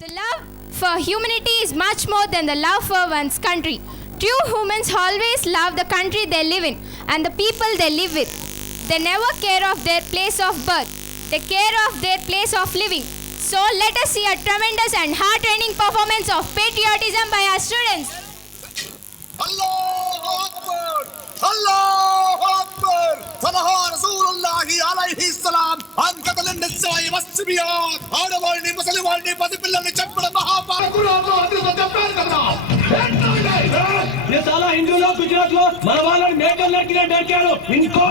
The love for humanity is much more than the love for one's country. True humans always love the country they live in and the people they live with. They never care of their place of birth. They care of their place of living. So let us see a tremendous and heart-rending performance of patriotism by our students. Allahu Akbar! Allahu Akbar! Sadaha Rasulullahi alayhi salam ankatalin nisai wasbiyat ఆడవాళ్ళని ముసలివాళ్ళని పసిపిల్లల్ని చంపడం మహాపాపకురాలు అందులో చెప్పారు కదా ये साला हिंदू लोग गुजरात लोग మన వాళ్ళని మేకలు నరికినట్టు ఇంకో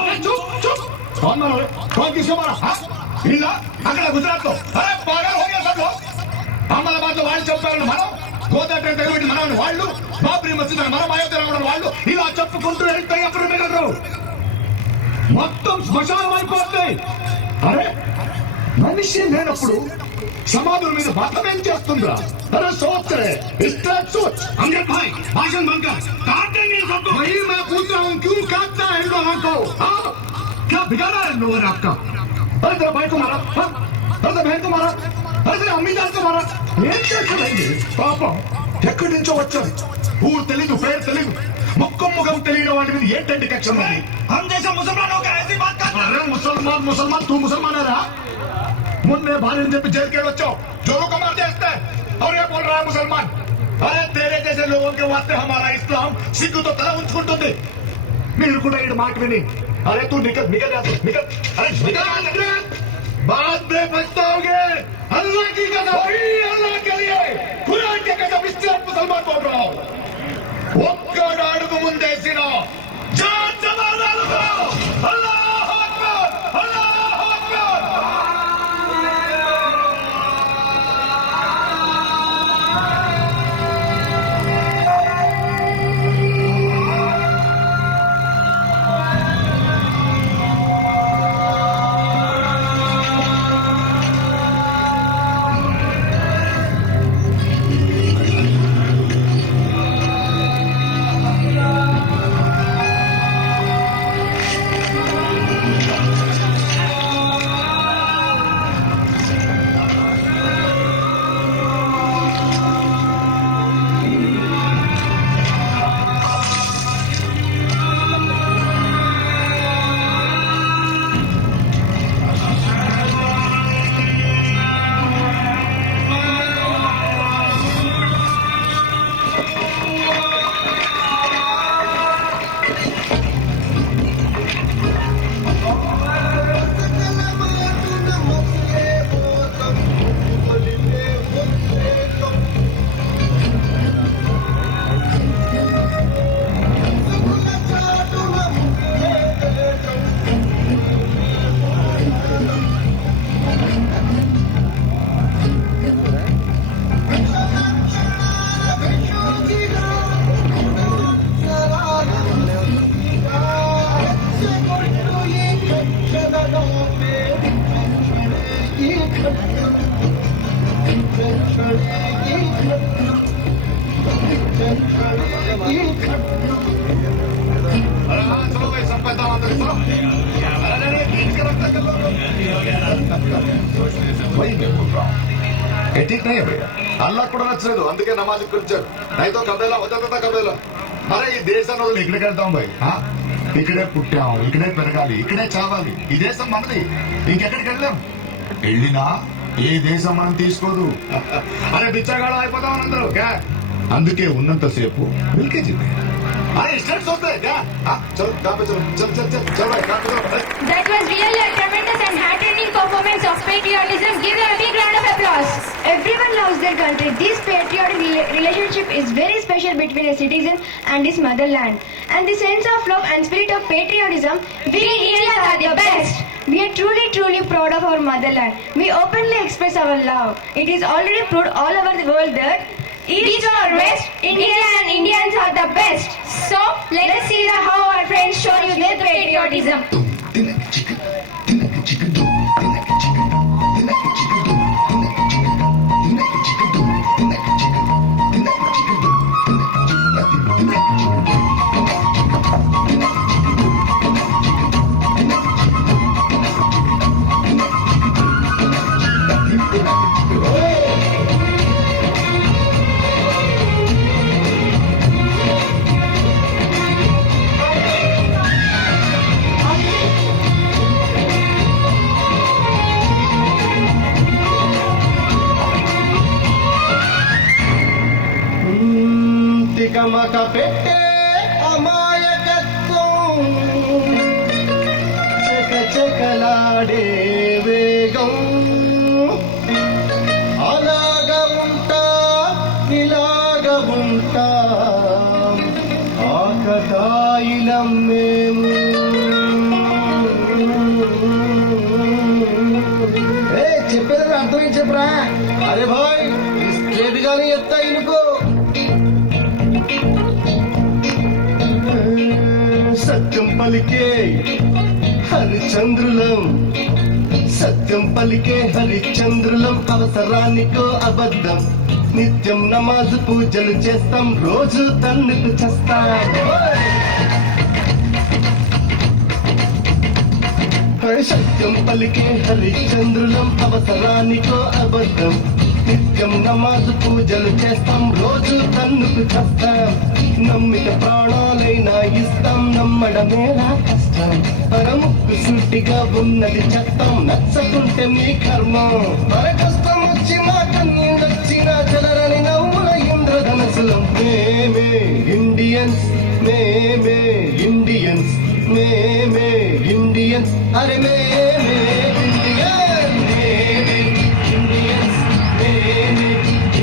कौन मारो कौन किसको मारा ఇలా అక్కడ గుజరాత్ లో అరే పాగల్ हो गया सब लोग అహ్మదాబాద్ లో వాళ్ళు చెప్పారు మనం గోదావరి దగ్గర మనం వాళ్ళు బాబ్రీ మసీద్ మనం అయోధ్య రావడం వాళ్ళు ఇలా చెప్పుకుంటూ వెళ్తే ఎప్పుడు మిగలరు మొత్తం శ్మశానం అయిపోతాయి. అరే మనిషి లేనప్పుడు సమాధుల మీద మతం ఏం చేస్తుందా? अरे सोच रहे इतना सोच अमजद भाई भाषण बंद कर काटते नहीं सबको वही मैं पूछ रहा हूँ क्यों काटता है इन लोगों को क्या बिगाड़ा है इन लोगों ने आपका? अरे तेरा भाई को मारा अरे तेरा बहन को मारा अरे तेरा अम्मी जान को मारा ఏం చేస్తారండి పాపం ఎక్కడి నుంచో వచ్చారు ఊరు తెలీదు పేరు తెలీదు ముఖం ముఖం తెలియని వాటి మీద ఏంటంటే కక్షం అది हम जैसा मुसलमान होकर ऐसी बात कर अरे मुसलमान मुसलमान तू मुसलमान है रा मुन्ने भारी చెప్పి జైలుకి వచ్చావు जोरों को मार देता है और ये बोल रहा है मुसलमान. अरे तेरे जैसे लोगों के वास्ते हमारा इस्लाम सिख तो तला ఉంచుకుంటుంది మీరు కూడా ఈ మాట విని अरे तू निकल निकल जा निकल अरे निकल बाद में पछताओगे अल्लाह की कसम अल्लाह के लिए कुरान के कसम इस्लाम मुसलमान बोल रहा हूं ఒక్కడు అడుగు ముందేసిన జాన్ జవానాలకు అల్లాహు అక్బర్ అల్లాహు అక్బర్. ठीक नहीं है भैया అల్లాహ్ కూడా నచ్చలేదు అందుకే నమాజ్ ఇచ్చారు నైతో కబేలా వదలతా కబేలా అరే ఈ దేశాన్ని వదిలి ఇక్కడికి వెళ్తాం భయ్ ఇక్కడే పుట్టాం ఇక్కడే పెరగాలి ఇక్కడే చావాలి ఈ దేశం మనది ఇంకెక్కడికి వెళ్ళాం వెళ్ళినా ఏ దేశం మనం తీసుకోదు అరే బిచ్చగాడు అయిపోతాం అందరూ అందుకే ఉన్నంతసేపు మిల్కే జిందే अरे स्टूडेंट्स होते हैं क्या चलो कहाँ पे चलो चल चल चल चल भाई कहाँ पे चलो. That was really a tremendous and heart-rending performance of patriotism. Give a big round of applause. Everyone loves their country. This patriotic relationship is very special between a citizen and his motherland. And the sense of love and spirit of patriotism, we Indians are the best. We are truly, truly proud of our motherland. We openly express our love. It is already proved all over the world that East or West, India and Indians are the best. So let us see how our friends show you their patriotism. చెమట పెట్టే అమాయకత్వం చకచకలాడే వేగం అలాగా ఉంటా ఇలాగా ఉంటా ఆకతాయిలం మేము చెప్పేది అర్థమై చెప్పరా అరే భాయ్ స్ట్రేట్ గానే చెప్తా ఇనుకో సత్యం పలికే హరిచంద్రులం సత్యం పలికే హరిచంద్రులం అవసరానికో అబద్ధం నిత్యం నమాజు పూజలు చేస్తాం రోజు తన్నుకు చేస్తాం సత్యం పలికే హరిచంద్రులం అవసరానికో అబద్ధం నిత్యం నమాజు పూజలు చేస్తాం రోజు తన్నుకు చేస్తాం నమ్మిత ప్రాణాలైనా ఇస్తాం నమ్మడమేలా కష్టం పరముక్కు సూటిగా ఉన్నది చట్టం నచ్చకుంటే మీ కర్మం మన కష్టం వచ్చినా కన్నీళ్ళొచ్చినా చెలరని నవ్వుల ఇంద్రధనసులం మేమే ఇండియన్స్ మేమే ఇండియన్స్ మేమే ఇండియన్స్ అరే మేమే ఇండియన్ మేమే ఇండియన్స్ మేమే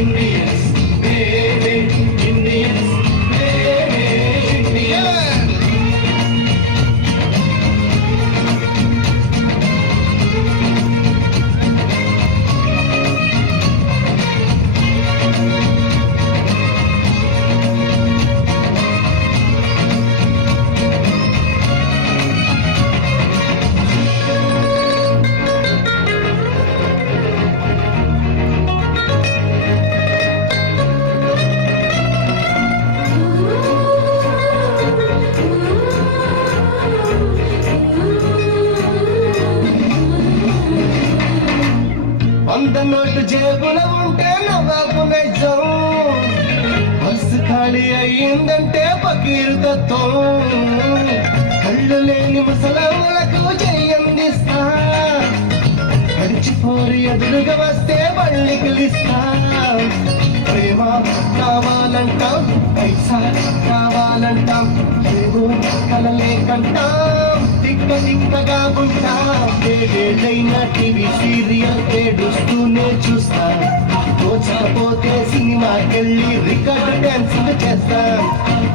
ఇండియన్స్ మేమే ఇండియన్స్ మేమే ఇండియన్ వంద నోటు జేబుల ఉంటే నవ్వాకు నైజం బస్సు ఖాళీ అయ్యిందంటే పకీరు తత్వం కళ్ళు లేని ముసలమ్మలకు జయందిస్తా గడిచిపోరు ఎదురుగా వస్తే బళ్ళి పిలిస్తా ప్రేమ కావాలంటాం పైసా కావాలంటాం ఏవో కలలే కంటాం తిక్క తిక్కగా ఉంటాం ఏడేళ్ళైనా టీవీ సీరియల్ ఏడుస్తూనే చూస్తా తోచకపోతే సినిమాకెళ్ళి రికార్డు డాన్సులు చేస్తాం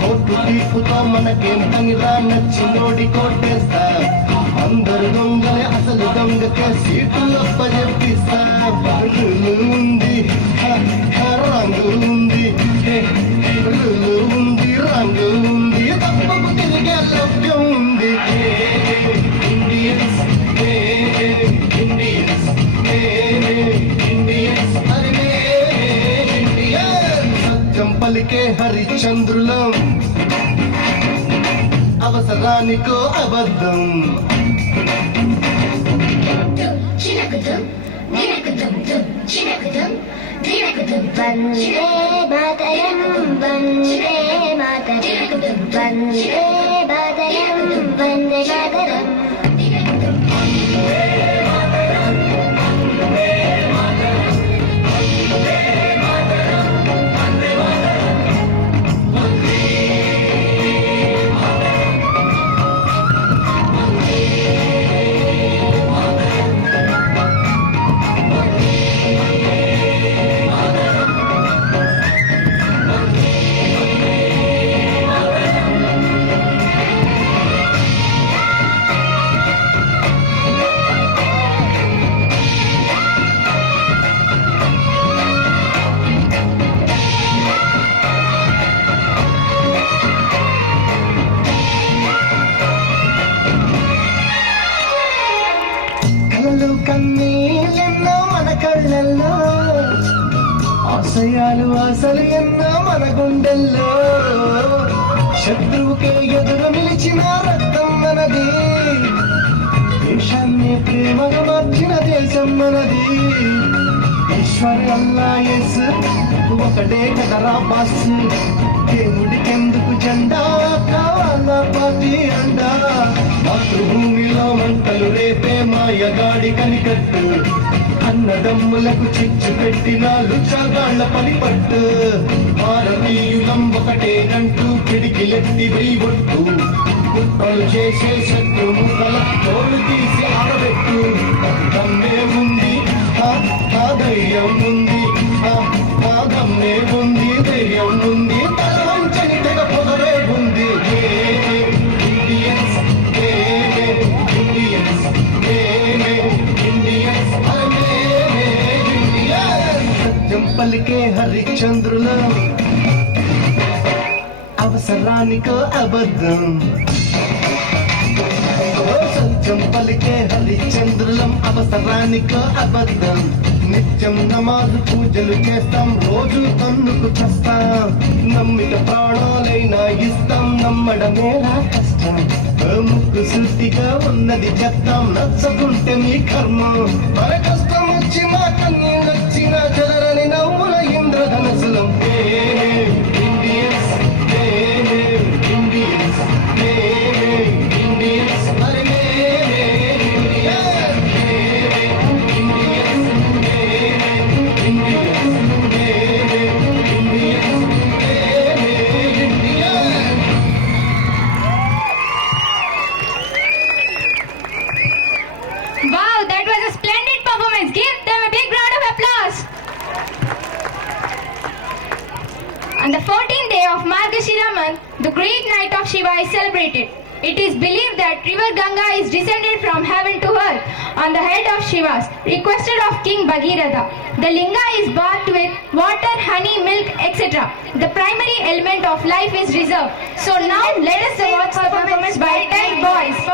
కోర్టు తీర్పుతో మనకేం పనిరా నచ్చినోడి కొట్టేస్తా అందరు దొంగలే అసలు దొంగకే సీట్లు అప్పచెప్పిస్తా రులు ఉంది రంగు ఉంది రులు ఉంది రంగు ఉంది తప్పకు తిరిగే లభ్యం ఉంది ఇండియన్స్ ఇండియన్స్ ఇండియన్స్ అరే ఇండియన్ సత్యం పలికే హరిచంద్రులం అవసరానికో అబద్ధం వందే మాతరం వందే మాతరం వందే మాతరం వందే మాతరం కన్నీళ్ళెన్నో మన కళ్ళల్లో ఆశయాలు ఆశలు ఎన్నో మన గుండెల్లో శత్రువుకే ఎదురు నిలిచిన రక్తం మనది దేశాన్ని ప్రేమగా మార్చిన దేశం మనది ఈశ్వర్ అల్లా యేసు ఒకటే కదరా బాస్ దేవుడికెందుకు జెండా కావాలా పార్టీ అండా మాతృభూమిలో మంటలు రేపే మాయగాడి కనికట్టు అన్న అన్నదమ్ములకు చిచ్చు పెట్టిన లుచ్చగాళ్ల పని పట్టు భారతీయులం ఒకటేనంటూ పిడికిలెత్తి వెయ్యొట్టు కుట్రలు చేసే శత్రుముఖల తోలు తీసి ఆడబెట్టు దమ్మే ఉంది ఆ ధైర్యం ఉంది ఆ దమ్మే ఉంది ధైర్యం ఉంది తల వంచని తెగ పొగరే ఉంది ఇండియన్స్ ఇండియన్స్ ఇండియన్స్ సత్యం పలికే హరిశ్చంద్రుల అవసరానికో అబద్ధం సత్యం పలికే హరిశ్చంద్రులం అవసరానికో అబద్ధం నిత్యం నమాజు పూజలు చేస్తాం రోజు కన్నుకు చస్తాం నమ్మిత ప్రాణాలైనా ఇస్తాం నమ్మడమేలా కష్టం ముక్కు శుద్ధిగా ఉన్నది చెప్తాం నచ్చకుంటే మీ కర్మ మన కష్టం వచ్చి మా కన్నీ నచ్చిన చెదరని నవ్వుల ఇంద్రధనసులం Indians Indians Indians Wow, that was a splendid performance. Give them a big round of applause. On the 14th day of Margashira month, the great night of Shiva is celebrated. It is believed that river Ganga is descended from heaven to earth on the head of Shiva's, requested of King Bhagiratha. The linga is bathed with water, honey, milk, etc. The primary element of life is reserved. So now let us watch the performance by 10 boys.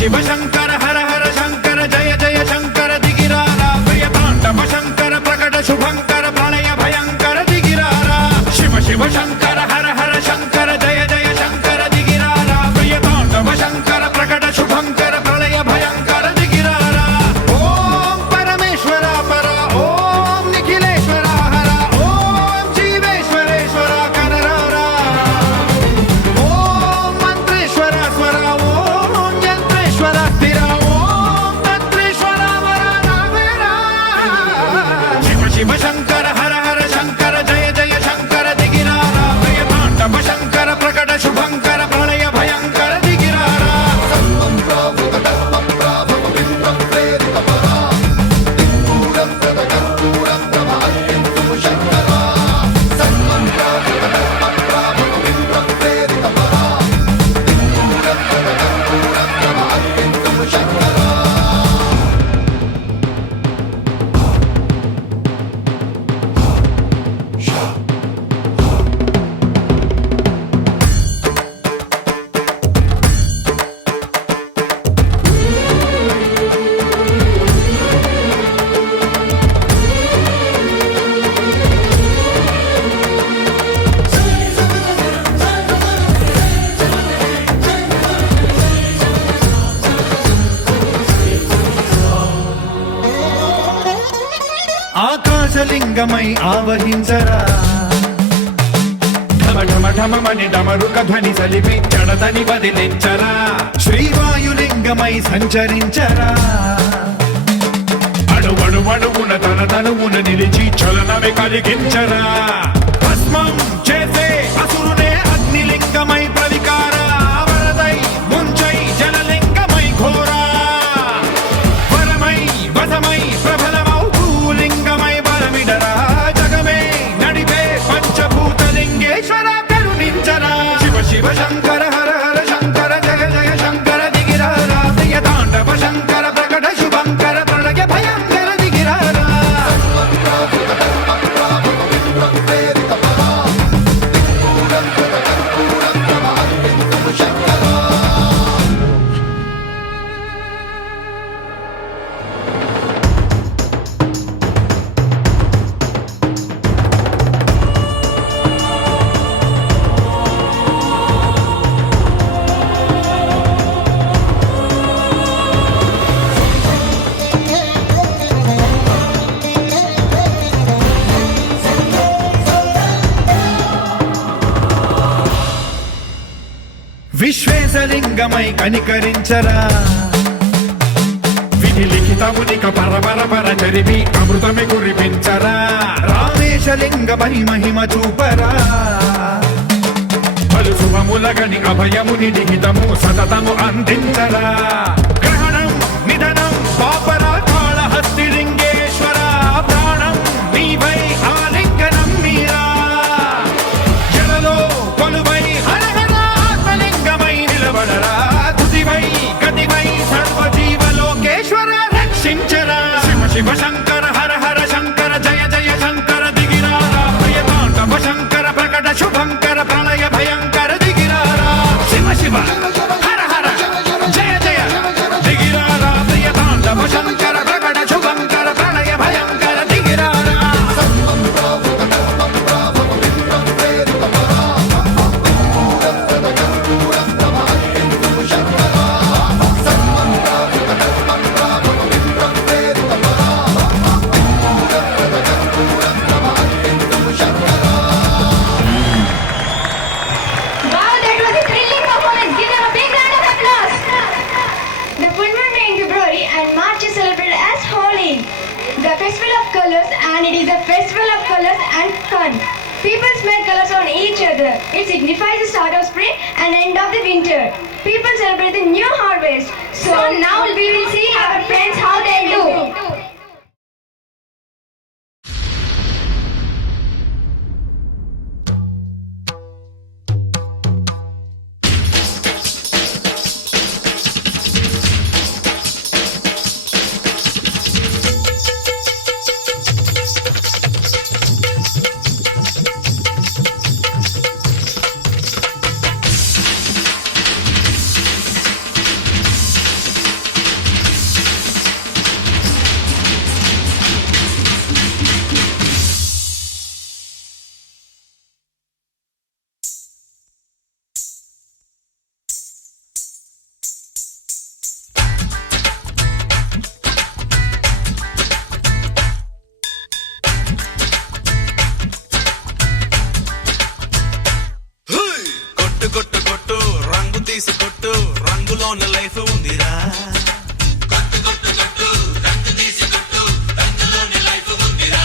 Shiva Shankara Hara Hara Shankara జయ జయ శంకర దిగిరారా ప్రియ తాండవ శంకర ప్రకట శుభంకర ప్రళయ భయంకర దిగిరారా శివ శివ శంకర హర హర శంకర జయ జయ శంకర దిగిరారా ప్రియ తాండవ శంకర ప్రకట శుభంకర ప్రళయ భయంకర దిగిరారా ఓం పరమేశ్వర పర ఓం నిఖిలేశ్వర హర ఓం జీవేశ్వరేశ్వర కరరారా ఓం మంత్రేశ్వర స్వర ఓం యంత్రేశ్వర స్థిర ఓం తంత్రేశ్వర వర నావేరా శివ శివ శంకర హర హర శంకర జయ జయ శంకర దిగిరారా ప్రియ తాండవ శంకర ప్రకట శుభంకర ప్రళయ భయంకర దిగిరారా ఆకాశలింగమై ఆవహించరా ఢమ ఢమ ఢమమని డమరుక ధ్వని సలిపి జడదని వదిలించరా శ్రీవాయులింగమై సంచరించరా అణువణువున తన తనువున నిలిచి చలనమే కలిగించరా భస్మం చేసే అసురునే అగ్నిలింగమై ప్రవికారా వరదై ముంచై జలలింగమై ఘోరా వరమై వసమై ప్రబలమౌ భూలింగమై బలమిడరా జగమే నడిపే పంచభూతలింగేశ్వర కరుణించరా శివ శివ శంకర హర హర శంకర జయ జయ శంకర దిగిరారా ప్రియ తాండవ శంకర ప్రకట శుభంకర ప్రళయ భయంకర దిగిరారా లింగమై కనికరించరా విధి లిఖితమునిక పరపర చరివి అమృతమి కురిపించరా రామేశలింగమై మహిమ చూపరా పలు శుభములగని అభయముని నిహితము సతతము అందించరా గ్రహణం నిధనం పాపరా కాళహస్తి లింగేశ్వర ప్రాణం నీవై ఆలింగనం మీరా జలలో కొలువై హరహర ఆత్మలింగమై నిలబడరా తుదివై గతివై సర్వజీవలోకేశ్వర రక్షించరా శివ శివ శంకర హర హర శంకర జయ జయ శంకర దిగిరారా ప్రియతాండవ శంకర ప్రకట శుభంకర ప్రళయ భయంకర దిగిరారా శివ శివ హర హర జయ జయ దిగిరారా ప్రియతాండవ శంకర ప్రకట శుభంకర ప్రళయ భయంకర దిగిరారా Wow, that was a thrilling performance. Give them a big round of applause. The full moon day in February and March is celebrated as Holi, the festival of colors, and it is a festival of colors and fun. People smell colors on each other. It signifies the start of spring and end of the winter. People celebrate the new harvest. So now we will see our friends how they do. కొట్టు కొట్టు కొట్టు రంగు తీసి కొట్టు రంగులోన life ఉందిరా కొట్టు కొట్టు కొట్టు రంగు తీసి కొట్టు రంగులోన లైఫ్ ఉందిరా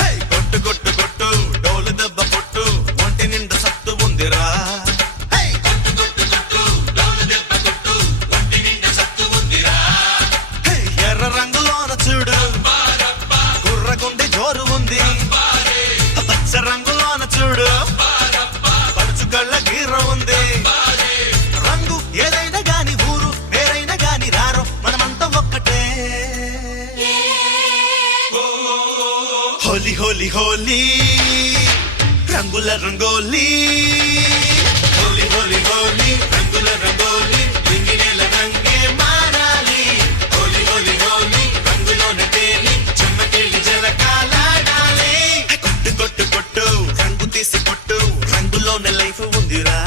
హే కొట్టు కొట్టు కొట్టు డోలు దెబ్బ కొట్టు ఒంటి నిండా సత్తు ఉందిరా హే కొట్టు కొట్టు కొట్టు డోలు దెబ్బ కొట్టు ఒంటి నిండా సత్తు ఉందిరా హే ఎర్ర రంగులోన చూడు గుర్రగుండి జోరు ఉంది పచ్చ రంగులోన చూడు కళ్ళ గీర ఉంది రంగు ఏదైనా గాని ఊరు వేరైనా గాని రారు మనమంతా ఒక్కటే హోలీ హోలీ హోలీ రంగుల రంగోలీ హోలీ హోలీ హోలీ రంగుల రంగోలీ రింగినేల రంగే మారాలి హోలీ హోలీ హోలీ రంగులోన తేలి చెమ్మకెళ్ళి జలకాలాడాలి కొట్టు కొట్టు కొట్టు రంగు తీసి కొట్టు రంగులోన లైఫ్ ఉందిరా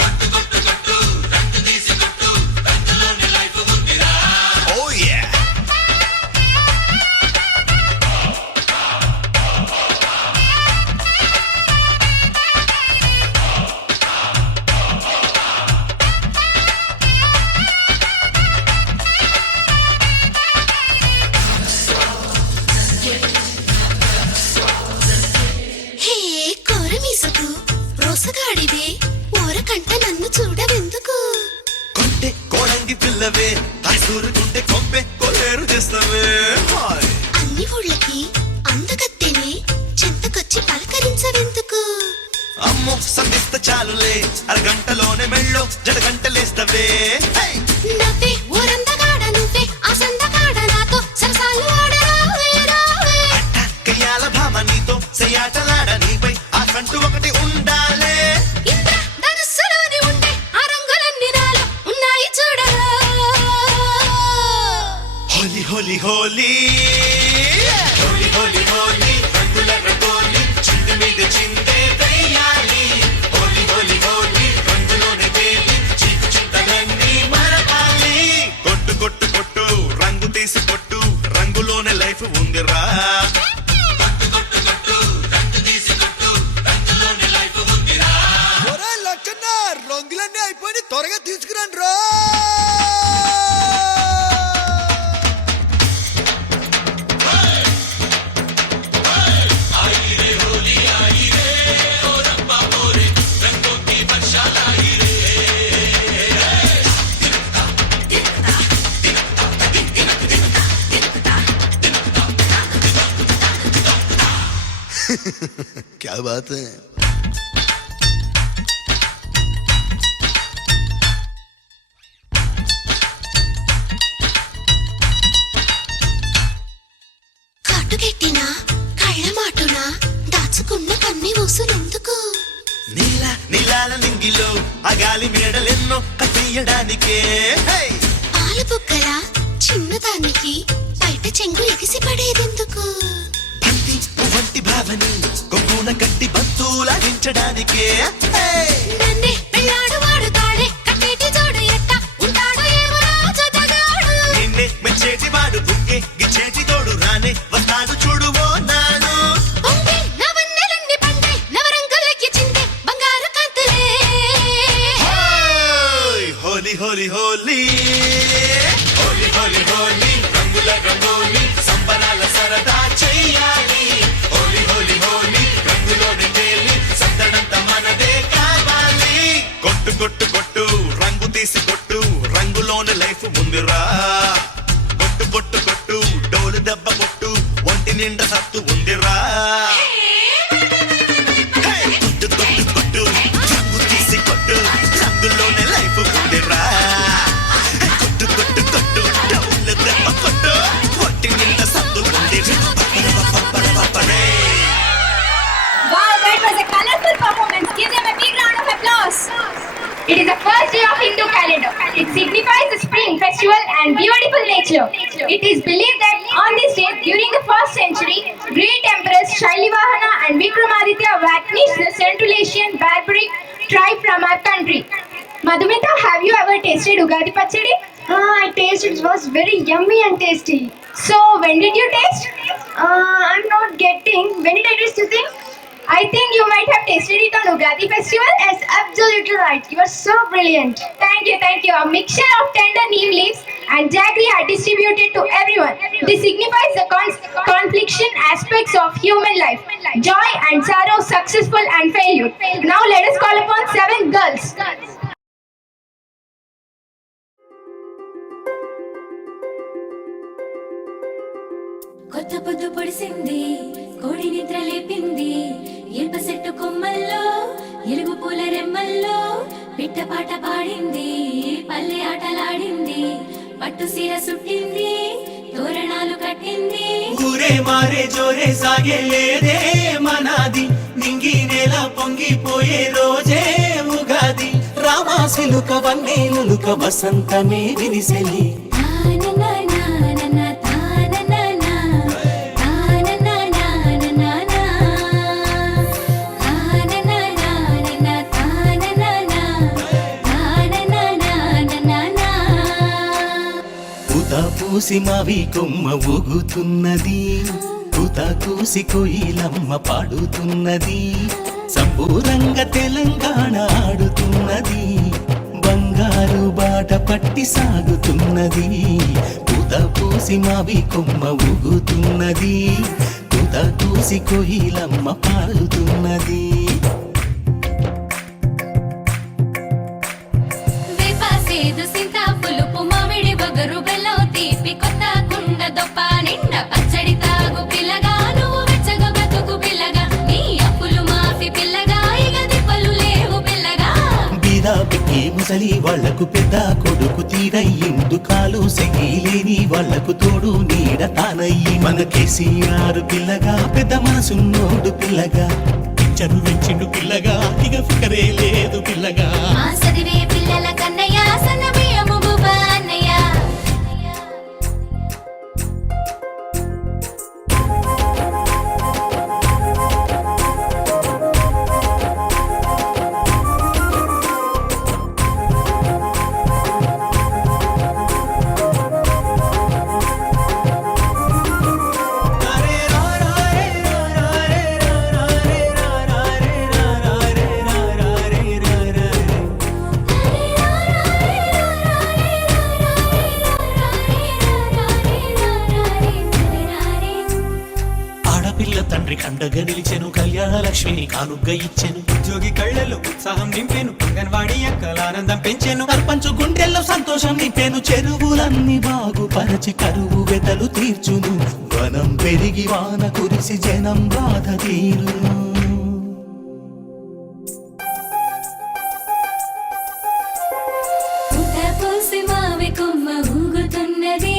కొట్టు కొట్టు కొట్టు రంగు తీసి కొట్టు రంగులోన లైఫ్ ఉందిరా ఓ యా హే కోరమీసకు రోసగాడివే ఓరకంట నన్ను చూడవెందుకు కొంటే కోడంగి పిల్లవే తాసూరుకుంటే కొంపే కొలేరు చేస్తావే హాయ్ అన్ని ఊళ్ళకి అందగత్తెనే చెంతకొచ్చి పలకరించవెందుకు అమ్మో సంధిస్తే చాలులే అరగంటలోనే మెళ్ళో జడగంటలేస్తవే హై నవ్వే ఓరందగాడ నువ్వే ఆ సందగాడ నాతో సరసాలు ఆడరావే రావే కయ్యాల భామ నీతో సయ్యాటలాడ నీపై ఆ కంటూ ఒకటి ఉండాలే ఇంద్ర ధనుస్సులోని ఉండే ఆ రంగులన్నీ నాలో ఉన్నాయి చూడరా హోలీ హోలీ హోలీ హోలీ హోలీ హోలీ రంగుల రంగోలి చింది మీద చిందే వెయ్యాలి హోలీ హోలీ హోలీ రంగులోనే తేలి చీకు చింతలన్నీ మరపాలి కొట్టు కొట్టు కొట్టు రంగు తీసి కొట్టు రంగులోనే లైఫ్ ఉందిరా కొట్టు కొట్టు కొట్టు రంగు తీసి కొట్టు రంగులోనే లైఫ్ ఉందిరా లక్కన్న రంగులన్నీ అయిపోయి త్వరగా क्या बात है. కట్టుకెట్టిన కళ్ళ మాటున దాచుకున్న కన్ని ఊసులెందుకు? నీలాల నింగిలో అగాలి మేడలెన్నో కట్టేయడానికే. పాలు బుగ్గల చిన్నదానికి బయట చెంగు ఎగిసి పడేదెందుకు? వంటి భావని కొమ్మున గట్టి బంతులాగించడానికే. నన్నే పెళ్ళాడు వాడు తాడే కట్టేటి జోడు ఎట్ట ఉంటాడు ఏమో జతగాడు. నిన్నే మెచ్చేటి వాడు బుక్కే గిచ్చేటి తోడు రానే వస్తాడు చూడువో నాను. పొంగి నవన్నెలన్నీ పండే నవరంగులకి చిందే బంగారు కాంతులే. హోలీ హోలీ హోలీ హోలీ హోలీ హోలీ రంగుల రంగోలి సంబరాల సరదా చెయ్యాలి. హోలీ హోలీ హోలీ రంగులోని తేలి సందడంత మనదే కావాలి. కొట్టు కొట్టు కొట్టు రంగు తీసి కొట్టు రంగులోని లైఫ్ ఉందిరా. కొట్టు కొట్టు కొట్టు డోలు దెబ్బ కొట్టు ఒంటి నిండా సత్తు ఉందిరా. కొట్టు కొట్టు కొట్టు రంగు తీసి కొట్టు రంగులోని లైఫ్ ఉందిరా. కొట్టు కొట్టు కొట్టు డోలు దెబ్బ కొట్టు ఒంటి నిండా సత్తు ఉందిరా. Wow, that was a colorful performance. Give them a big round of applause. It is the first day of Hindu calendar. It signifies the spring festival and beautiful nature. It is believed that on this day, during the 1st century, great emperors Shailivahana and Vikramaditya vanquished the Central Asian barbaric tribe from our country. Madhumita, have you ever tasted Ugadi Pachadi? I tasted it. Was very yummy and tasty. So, when did you taste? I'm not getting. When did I taste, you think? I think you might have tasted it on Ugadi festival. Yes, absolutely right. You are so brilliant. Thank you, thank you. A mixture of tender neem leaves and jaggery are distributed to everyone. This signifies the confliction aspects of human life, joy and sorrow, successful and failure. Now let us call upon 7 girls. కొత్త పొద్దు పొడిసింది కోడి నిద్ర లేపింది ఇల్ప చెట్టు కొమ్మల్లో ఎలుగు పూల రెమ్మల్లో పిట్ట పాట పాడింది పల్లె ఆటలాడింది పట్టు సీర సుట్టింది తోరణాలు కట్టింది. ఊరే మారే జోరే సాగే లేదే మనాది నింగి నేల పొంగిపోయే రోజే ఉగాది. రామాసిలుక వన్నేలుక వసంతమే విరిసెలి. పూసి మావి కొమ్మ ఊగుతున్నది పూత కూసి కోయిలమ్మ పాడుతున్నది. సంపూరంగా తెలంగాణ ఆడుతున్నది బంగారు బాట పట్టి సాగుతున్నది. పూత పూసి మావి కొమ్మ ఊగుతున్నది పూత కూసి కోయిలమ్మ పాడుతున్నది. కొత్త కుండ దొప్ప నిండా పచ్చడి తాగు పిల్లగా నువ్వు వెచ్చగా బతుకు పిల్లగా నీ అప్పులు మాఫీ పిల్లగా ఇక దిప్పలు లేవు పిల్లగా. బీదా పెట్టి ముసలి వాళ్లకు పెద్ద కొడుకు తీరయ్యిండు కాలు సెగిలేని వాళ్లకు తోడు నీడ తానయ్యి మన కేసీఆర్ పిల్లగా పెద్ద మనసున్నోడు పిల్లగా పింఛను పెంచిండు పిల్లగా ఇక ఫికరే లేదు పిల్లగా. చదివే పిల్లల కన్నయ్య సన్న బియ్యము బుబ్బా అన్నయ్య. తండ్రి కండగా నిలిచెను కళ్యాణ లక్ష్మిని కానుగ్గా ఇచ్చెను. ఉద్యోగి కళ్ళల్లో ఉత్సాహం నింపెను అంగన్వాడీ అక్కల ఆనందం పెంచెను. సర్పంచు గుండెల్లో సంతోషం నింపెను చెరువులన్నీ బాగుపరచి కరువు వెతలు తీర్చును. వనం పెరిగి వాన కురిసి జనం బాధ తీరును. కుత కోసి మావి కొమ్మ ఊగుతున్నది,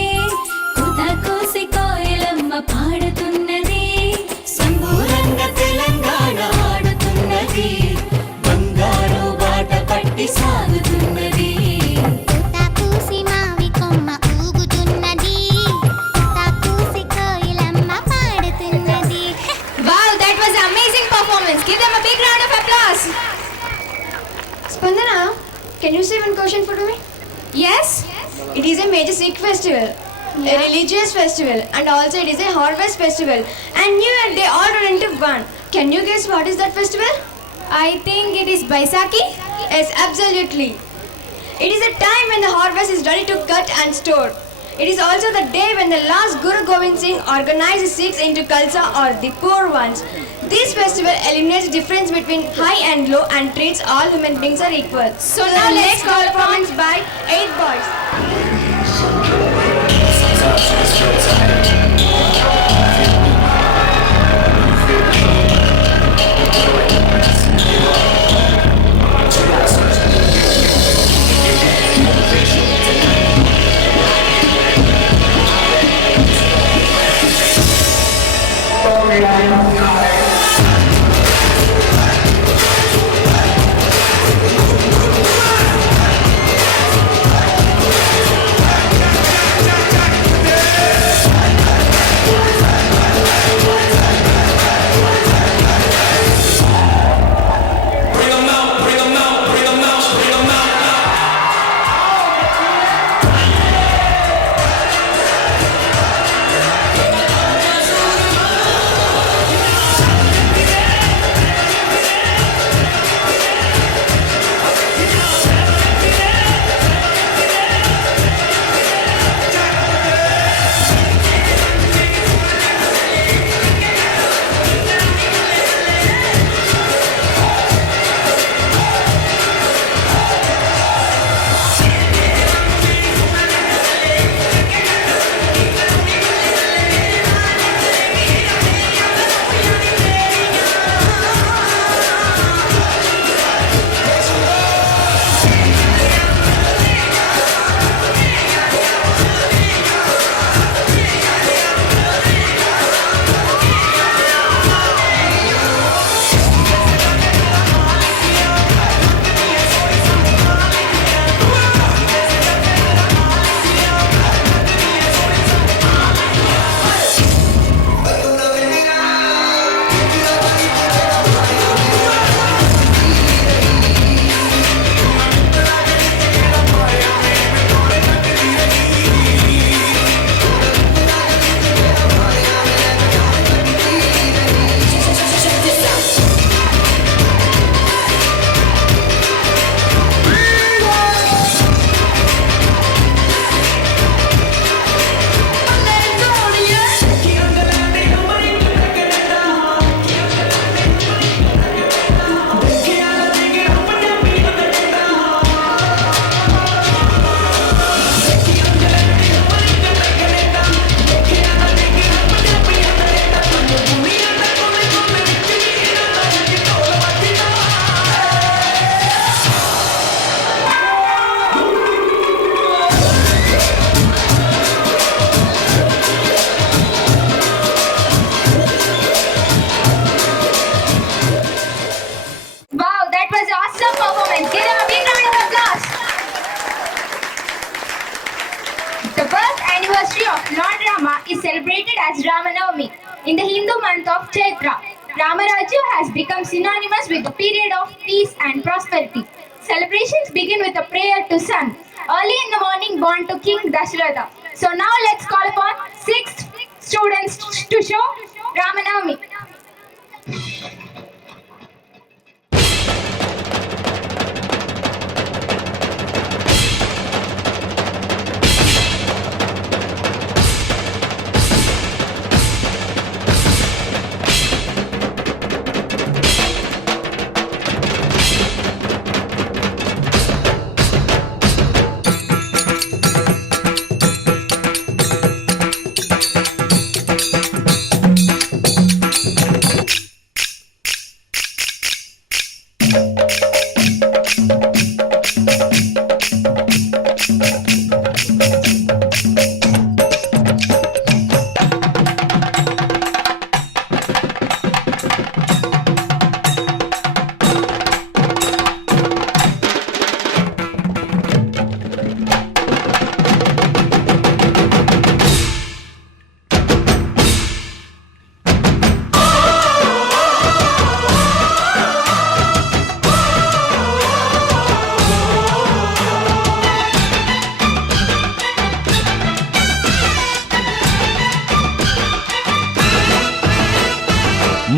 కుత కోసి కోయిలమ్మ పాడుతున్నది, సంబూరంగా తెలంగాణ ఆడుతున్నది, బంగారు బాట పట్టి సాగుతున్నది. తాకూసి మావి కొమ్మ ఊగుతున్నది, తాకూసి కోయిలమ్మ పాడుతున్నది. Wow, that was an amazing performance. Give them a big round of applause. Spandana, can you say one question for me? Yes? It is a major Sikh festival, a religious festival, and also it is a harvest festival. And New Year, they all run into one. Can you guess what is that festival? I think it is Baisakhi. Yes, absolutely. It is a time when the harvest is ready to cut and store. It is also the day when the last Guru Gobind Singh organized the Sikhs into Khalsa or the poor ones. This festival eliminates difference between high and low and treats all human beings are equal. So now let's call performance by 8 boys. Lord Rama is celebrated as Ramanavami in the Hindu month of Chaitra. Ramarajya has become synonymous with the period of peace and prosperity. Celebrations begin with a prayer to sun, early in the morning born to King Dasharatha. So now let's call upon 6 students to show Ramanavami.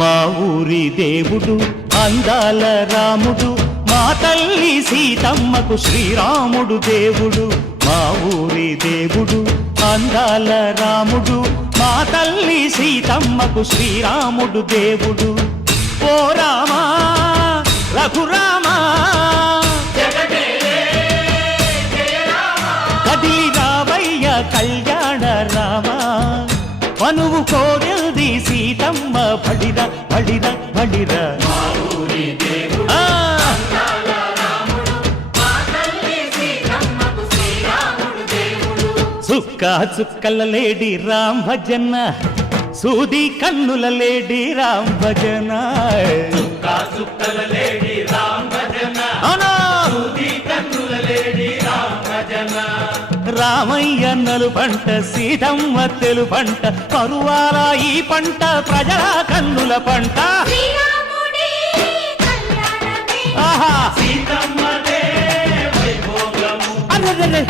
మా ఊరి దేవుడు అందాల రాముడు మా తల్లి సీతమ్మకు శ్రీరాముడు దేవుడు మా ఊరి దేవుడు అందాల రాముడు మా తల్లి సీతమ్మకు శ్రీరాముడు దేవుడు ఓ రామా రఘురామా కదిలి రావయ్య కళ్యాణ రామా మనువు కోరెల్ది సీతమ్మ బడిర బడిర బడిర చుక్క చుక్కల లేడి రామ్ భజన సూది కన్నుల లేడి రామ్ భజన చుక్కల లేడి రామ్ భజన సూది కన్నుల లేడి రామ్ భజన రామయ్య నలు పంట సీతమ్మ తెలు పంట పరువాల ఈ పంట ప్రజల కన్నుల పంట ఆహా సీతమ్మదే వైభోగము అరెరెరె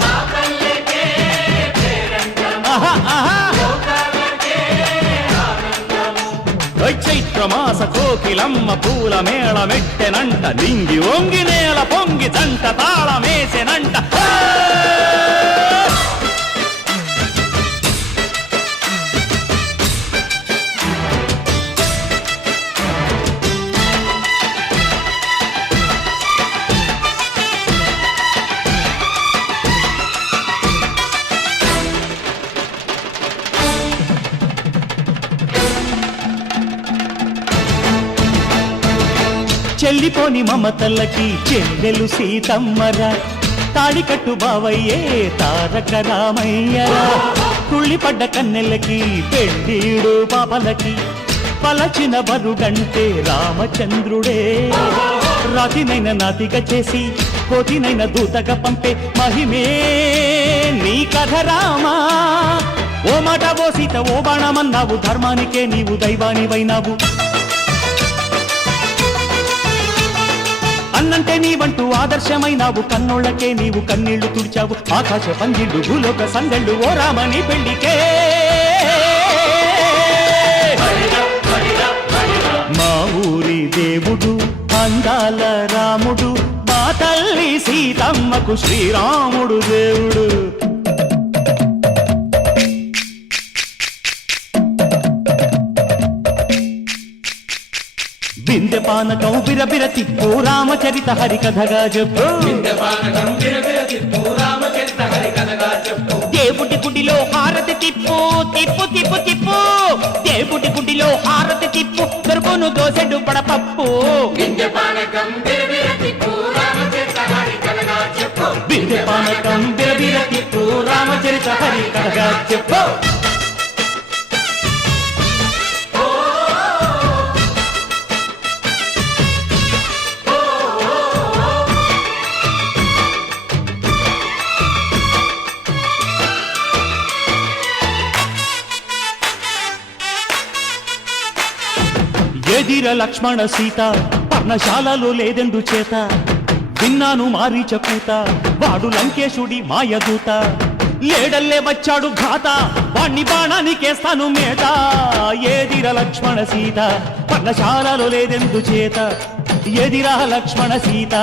ఆహా ఆహా చైత్రమాస కోకిలమ్మ పూల మేళ మెట్టెనంట నింగి ఒంగి నేల పొంగి జంట తాళమేసెనంట చెల్లిపోని మమతల్లకి చెల్లెలు సీతమ్మరా తాడికట్టు బావయ్యే తారక రామయ్యరా తుళ్ళిపడ్డ కన్నెలకి పెళ్ళీడు పాపలకి పలచిన బరుడంటే రామచంద్రుడే రాతినైన నాతిగా చేసి కోతినైన దూతగా పంపే మహిమే నీ కథ రామా ఓ మాట ఓ సీత ఓ బాణమన్నావు ధర్మానికే నీవు దైవానివైనావు అన్నంటే నీవంటూ ఆదర్శమైనావు కన్నోళ్ళకే నీవు కన్నీళ్లు తుడిచావు ఆకాశ పందిళ్ళు భూలోక సందళ్ళు ఓ రామని పెళ్లికే మా ఊరి దేవుడు అందాల రాముడు మా తల్లి సీతమ్మకు శ్రీరాముడు దేవుడు బిందె పానకం బిరబిర తిప్పు రామచరిత హరికథగా చెప్పు దేవుడి గుడిలో హారతి తిప్పు తిప్పు తిప్పు తిప్పు దేవుడి గుడిలో హారతి తిప్పు దొరుకును దోసెడు పడపప్పు బిందె పానకం బిరబిర తిప్పు రామచరిత హరికథగా చెప్పు ఎదిర లక్ష్మణ సీత పర్ణశాలలో లేదెందు చేత విన్నాను మారీచ కూత వాడు లంకేశుడి మాయదూత లేడల్లే వచ్చాడు ఘాత వాణ్ణి బాణానికేస్తాను మేత ఎదిర లక్ష్మణ సీత పర్ణశాలలో లేదెందు చేత ఎదిరా లక్ష్మణ సీత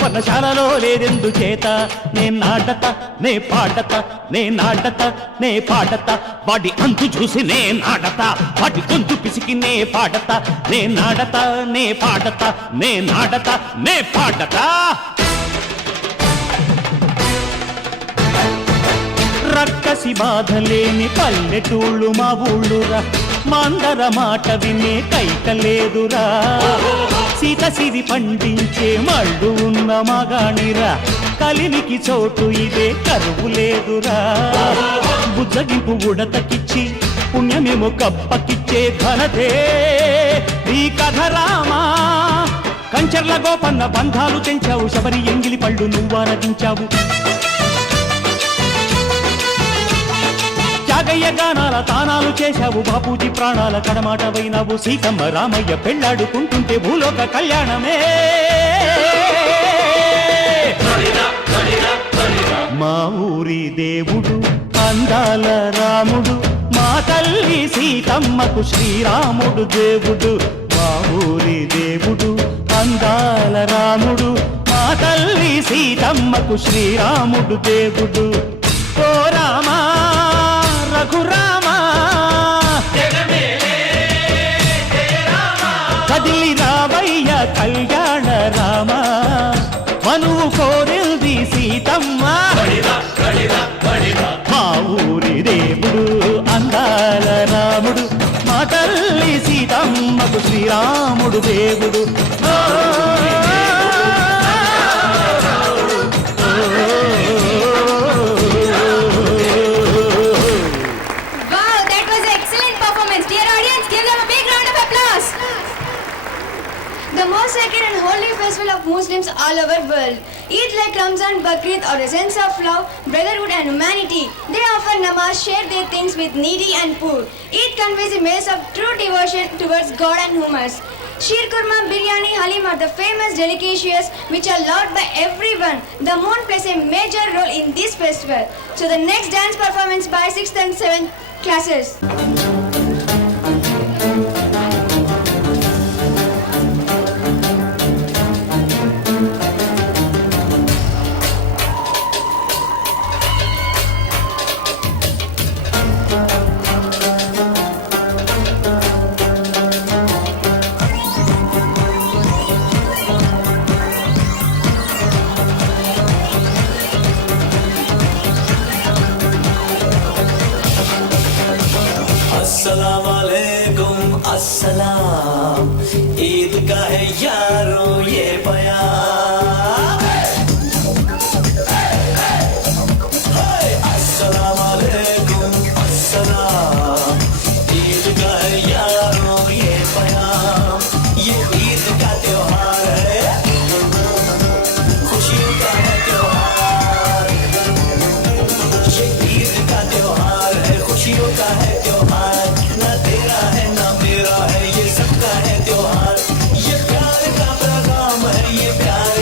పర్ణశాలలో లేదెందు చేత నే నాటత నే పాటత నే నాటత నే పాటత వాడి అంతు చూసి నే నాటత వాడి గొంతు పిసికి నే పాటత నే నాటత నే పాటత నే నాటత నే పాటత రక్కసి బాధలేని పల్లెటూళ్ళు మా ఊళ్ళురా మందర మాట వినే కైకలేదురా సీత సిరి పండించే మళ్ళు ఉన్న మగాణిరా కలినికి చోటు ఇదే కరువు లేదురా బుజ్జగింపు ఉడతకిచ్చి పుణ్యమేమో కప్పకిచ్చే ఘనతే నీ కథ రామా కంచర్ల గోపన్న బంధాలు తెంచావు శబరి ఎంగిలి పళ్ళు నువ్వారగించావు త్యాగయ్య గానాల తానాలు చేశావు బాపూజీ ప్రాణాల కడమాట వైనావు సీతమ్మ రామయ్య పెళ్ళాడుకుంటుంటే భూలోక కళ్యాణమే మా ఊరి దేవుడు అందాల రాముడు మా తల్లి సీతమ్మకు శ్రీరాముడు దేవుడు మా ఊరి దేవుడు అందాల రాముడు మా తల్లి సీతమ్మకు శ్రీరాముడు దేవుడు ఓ రామా రఘురామా కదిలి రావయ్య కళ్యాణ రామ మనువు కోరింది సీతమ్మ మా ఊరి దేవుడు అందాల రాముడు మా తల్లి సీతమ్మకు శ్రీరాముడు దేవుడు Wow, that was an excellent performance. Dear audience, give them a big round of applause. The most sacred and holy festival of Muslims all over the world. Eid like Ramzan, Bakrid or a sense of love, brotherhood and humanity. They offer namaz, share their things with needy and poor. Eid conveys a message of true devotion towards God and humans. Sheer Kurma, Biryani, Halim are the famous delicacies which are loved by everyone. The moon plays a major role in this festival. So the next dance performance by 6th and 7th classes. अस्सलाम वालेकुम अस्सलाम ईद का है यारो ये बयान अस्सलाम वालेकुम अस्सलाम ईद का है यारो ये बयान ये ईद का त्योहार है खुशियों का है त्योहार ये ईद का त्योहार है खुशियों का है त्योहार ना तेरा है ना मेरा है ये सबका है त्योहार ये प्यार का पैगाम है ये प्यार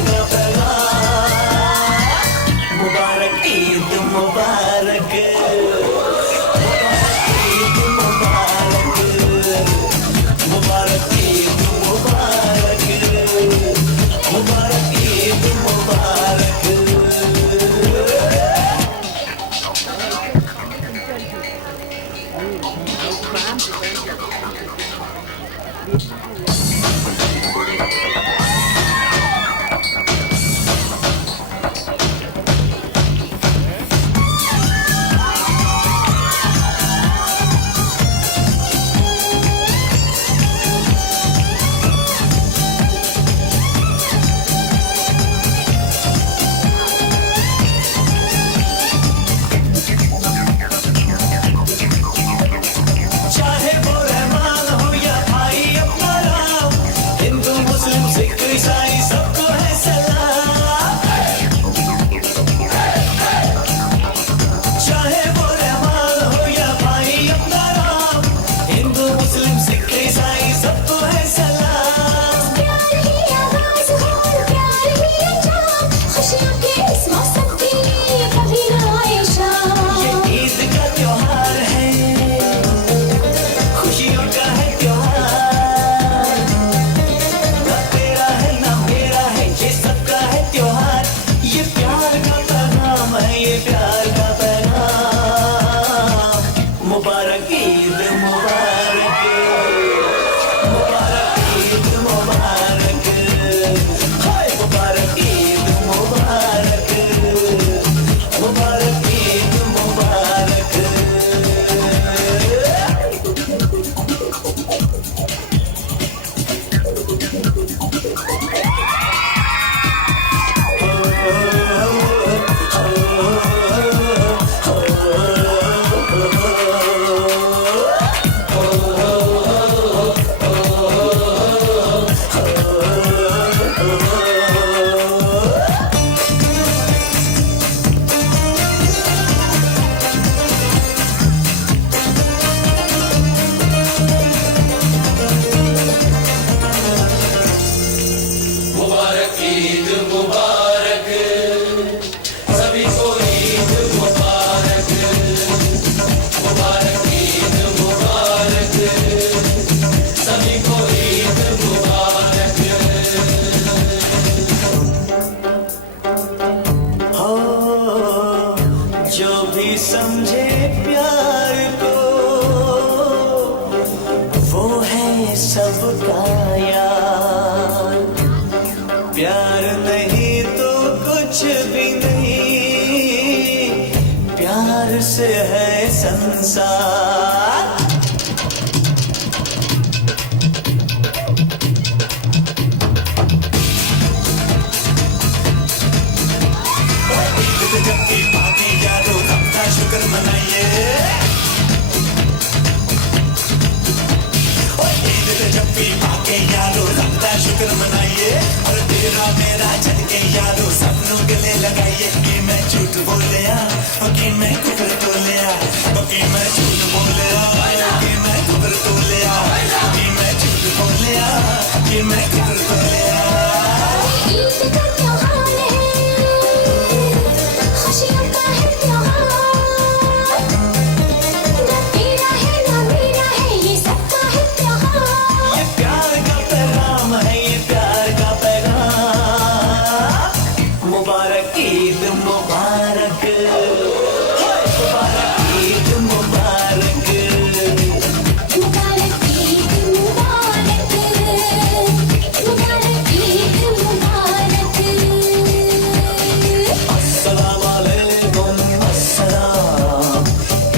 का यार, प्यार नहीं तो कुछ भी नहीं, प्यार से है संसार। जब की पार्टी यारों सबका शुक्र मनाइए, जब भी आके यारों सबका शुक्र मनाइए, और तेरा मेरा चल के यारों सपनों गले लगाइए। कि मैं झूठ बोलिया कि मैं कुफर तोलिया, कि मैं झूठ बोलिया कि मैं कुफर तोलिया, कि मैं झूठ बोलिया कि मैं कुफर तोलिया। ईद का त्योहार है, खुशियों का है त्योहार, ना तेरा है ना मेरा है, ये सबका है त्योहार। ये प्यार का पैगाम है, ये प्यार का पैगाम। मुबारक ईद मुबारक, मुबारक ईद मुबारक, मुबारक ईद मुबारक, मुबारक ईद मुबारक। अस्सलाम वालेकुम अस्सलाम।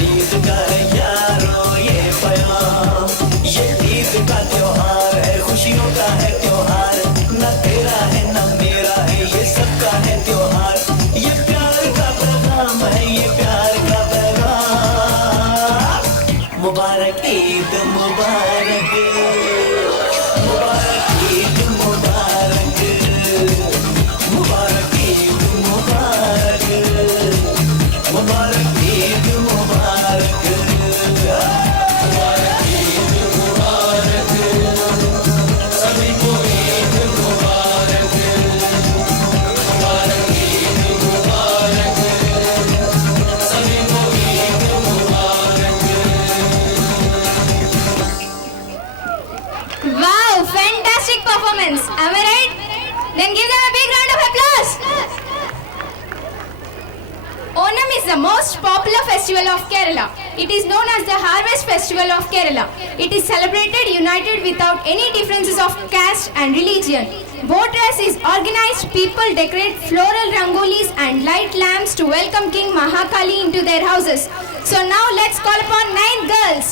ईद का है यारों ये प्याम, ये ईद का त्योहार है, खुशियों का है त्योहार, न तेरा है न मेरा है, ये सबका है त्योहार। ये प्यार का पैगाम है, ये प्यार का पैगाम। मुबारक ईद मुबारक, मुबारक ईद मुबारक, मुबारक ईद मुबारक, मुबारक ईद मुबारक, मुबारक ईद मुबारक, सभी को ईद मुबारक, मुबारक ईद मुबारक, सभी को ईद मुबारक। Wow, fantastic performance. Am I right? Then give them a big round of applause. Onam is the most popular festival of Kerala. It is known as the Harvest Festival of Kerala. It is celebrated united without any differences of caste and religion. Boat race is organized, people decorate floral rangolis and light lamps to welcome King Mahakali into their houses. So now let's call upon 9 girls.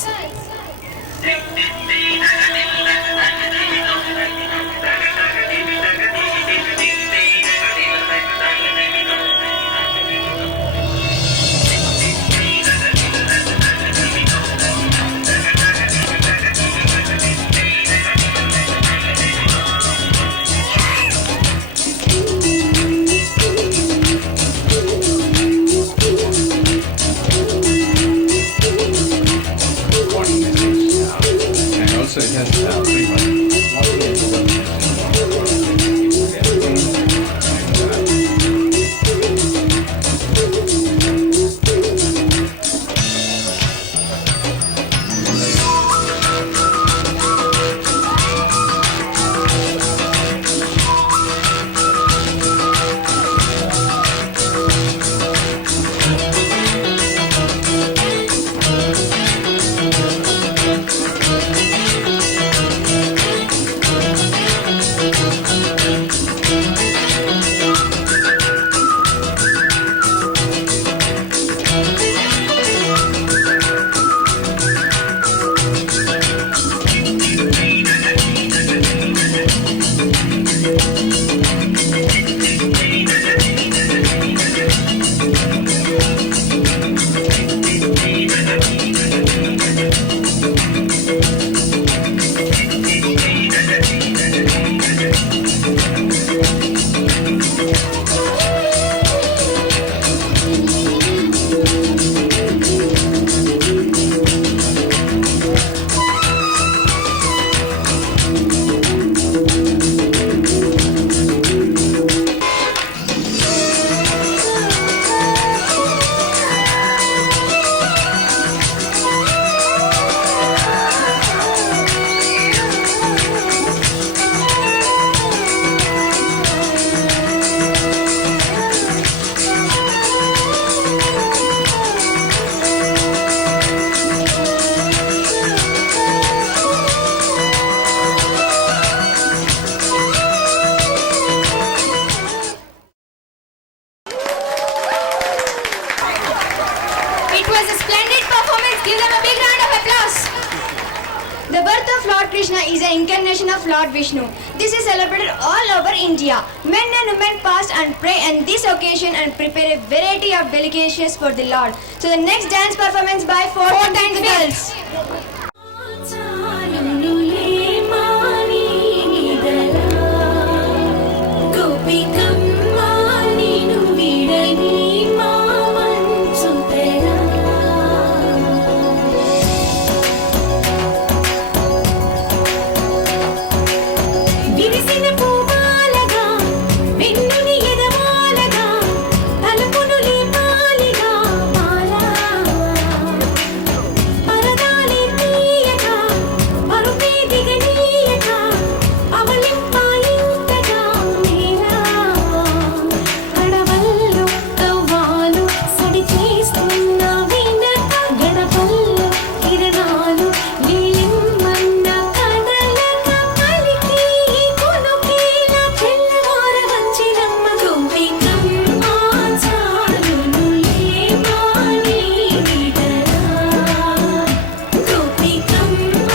And also it has was a splendid performance. Give them a big round of applause. The birth of Lord Krishna is an incarnation of Lord Vishnu. This is celebrated all over India. Men and women fast and pray on this occasion and prepare a variety of delicacies for the Lord. So the next dance performance by 4th and girls. చాలునులే మాని నిదలా గోపికమ్మ నిను విడని మా మంచు తెరా విరిసిన పూమాలగా వెన్నుని ఎదమాలగా తలుపును లేపాలిగా మాలా పరదాలే తీయక పరుపే దిగనీయక అవలింపాయింతగా మేరా గడవల్లో కవ్వాలు సడి చేస్తున్న వినక గడపల్లో కిరణాలు నీలిమ్మన్న కదలక పలికి కొనుకేల తెల్లవార వంచినమ్మ గోపికమ్మ చాలునులే మాని నిదలా గోపికమ్మ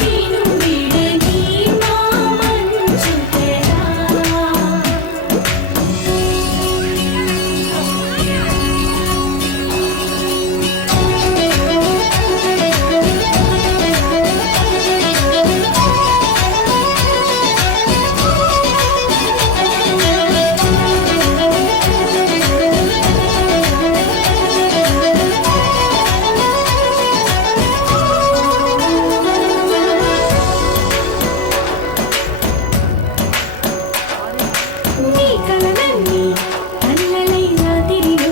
నిను విడని మా మంచు తెరా నీ కలలన్నీ కళ్ళలై రాత్రిలో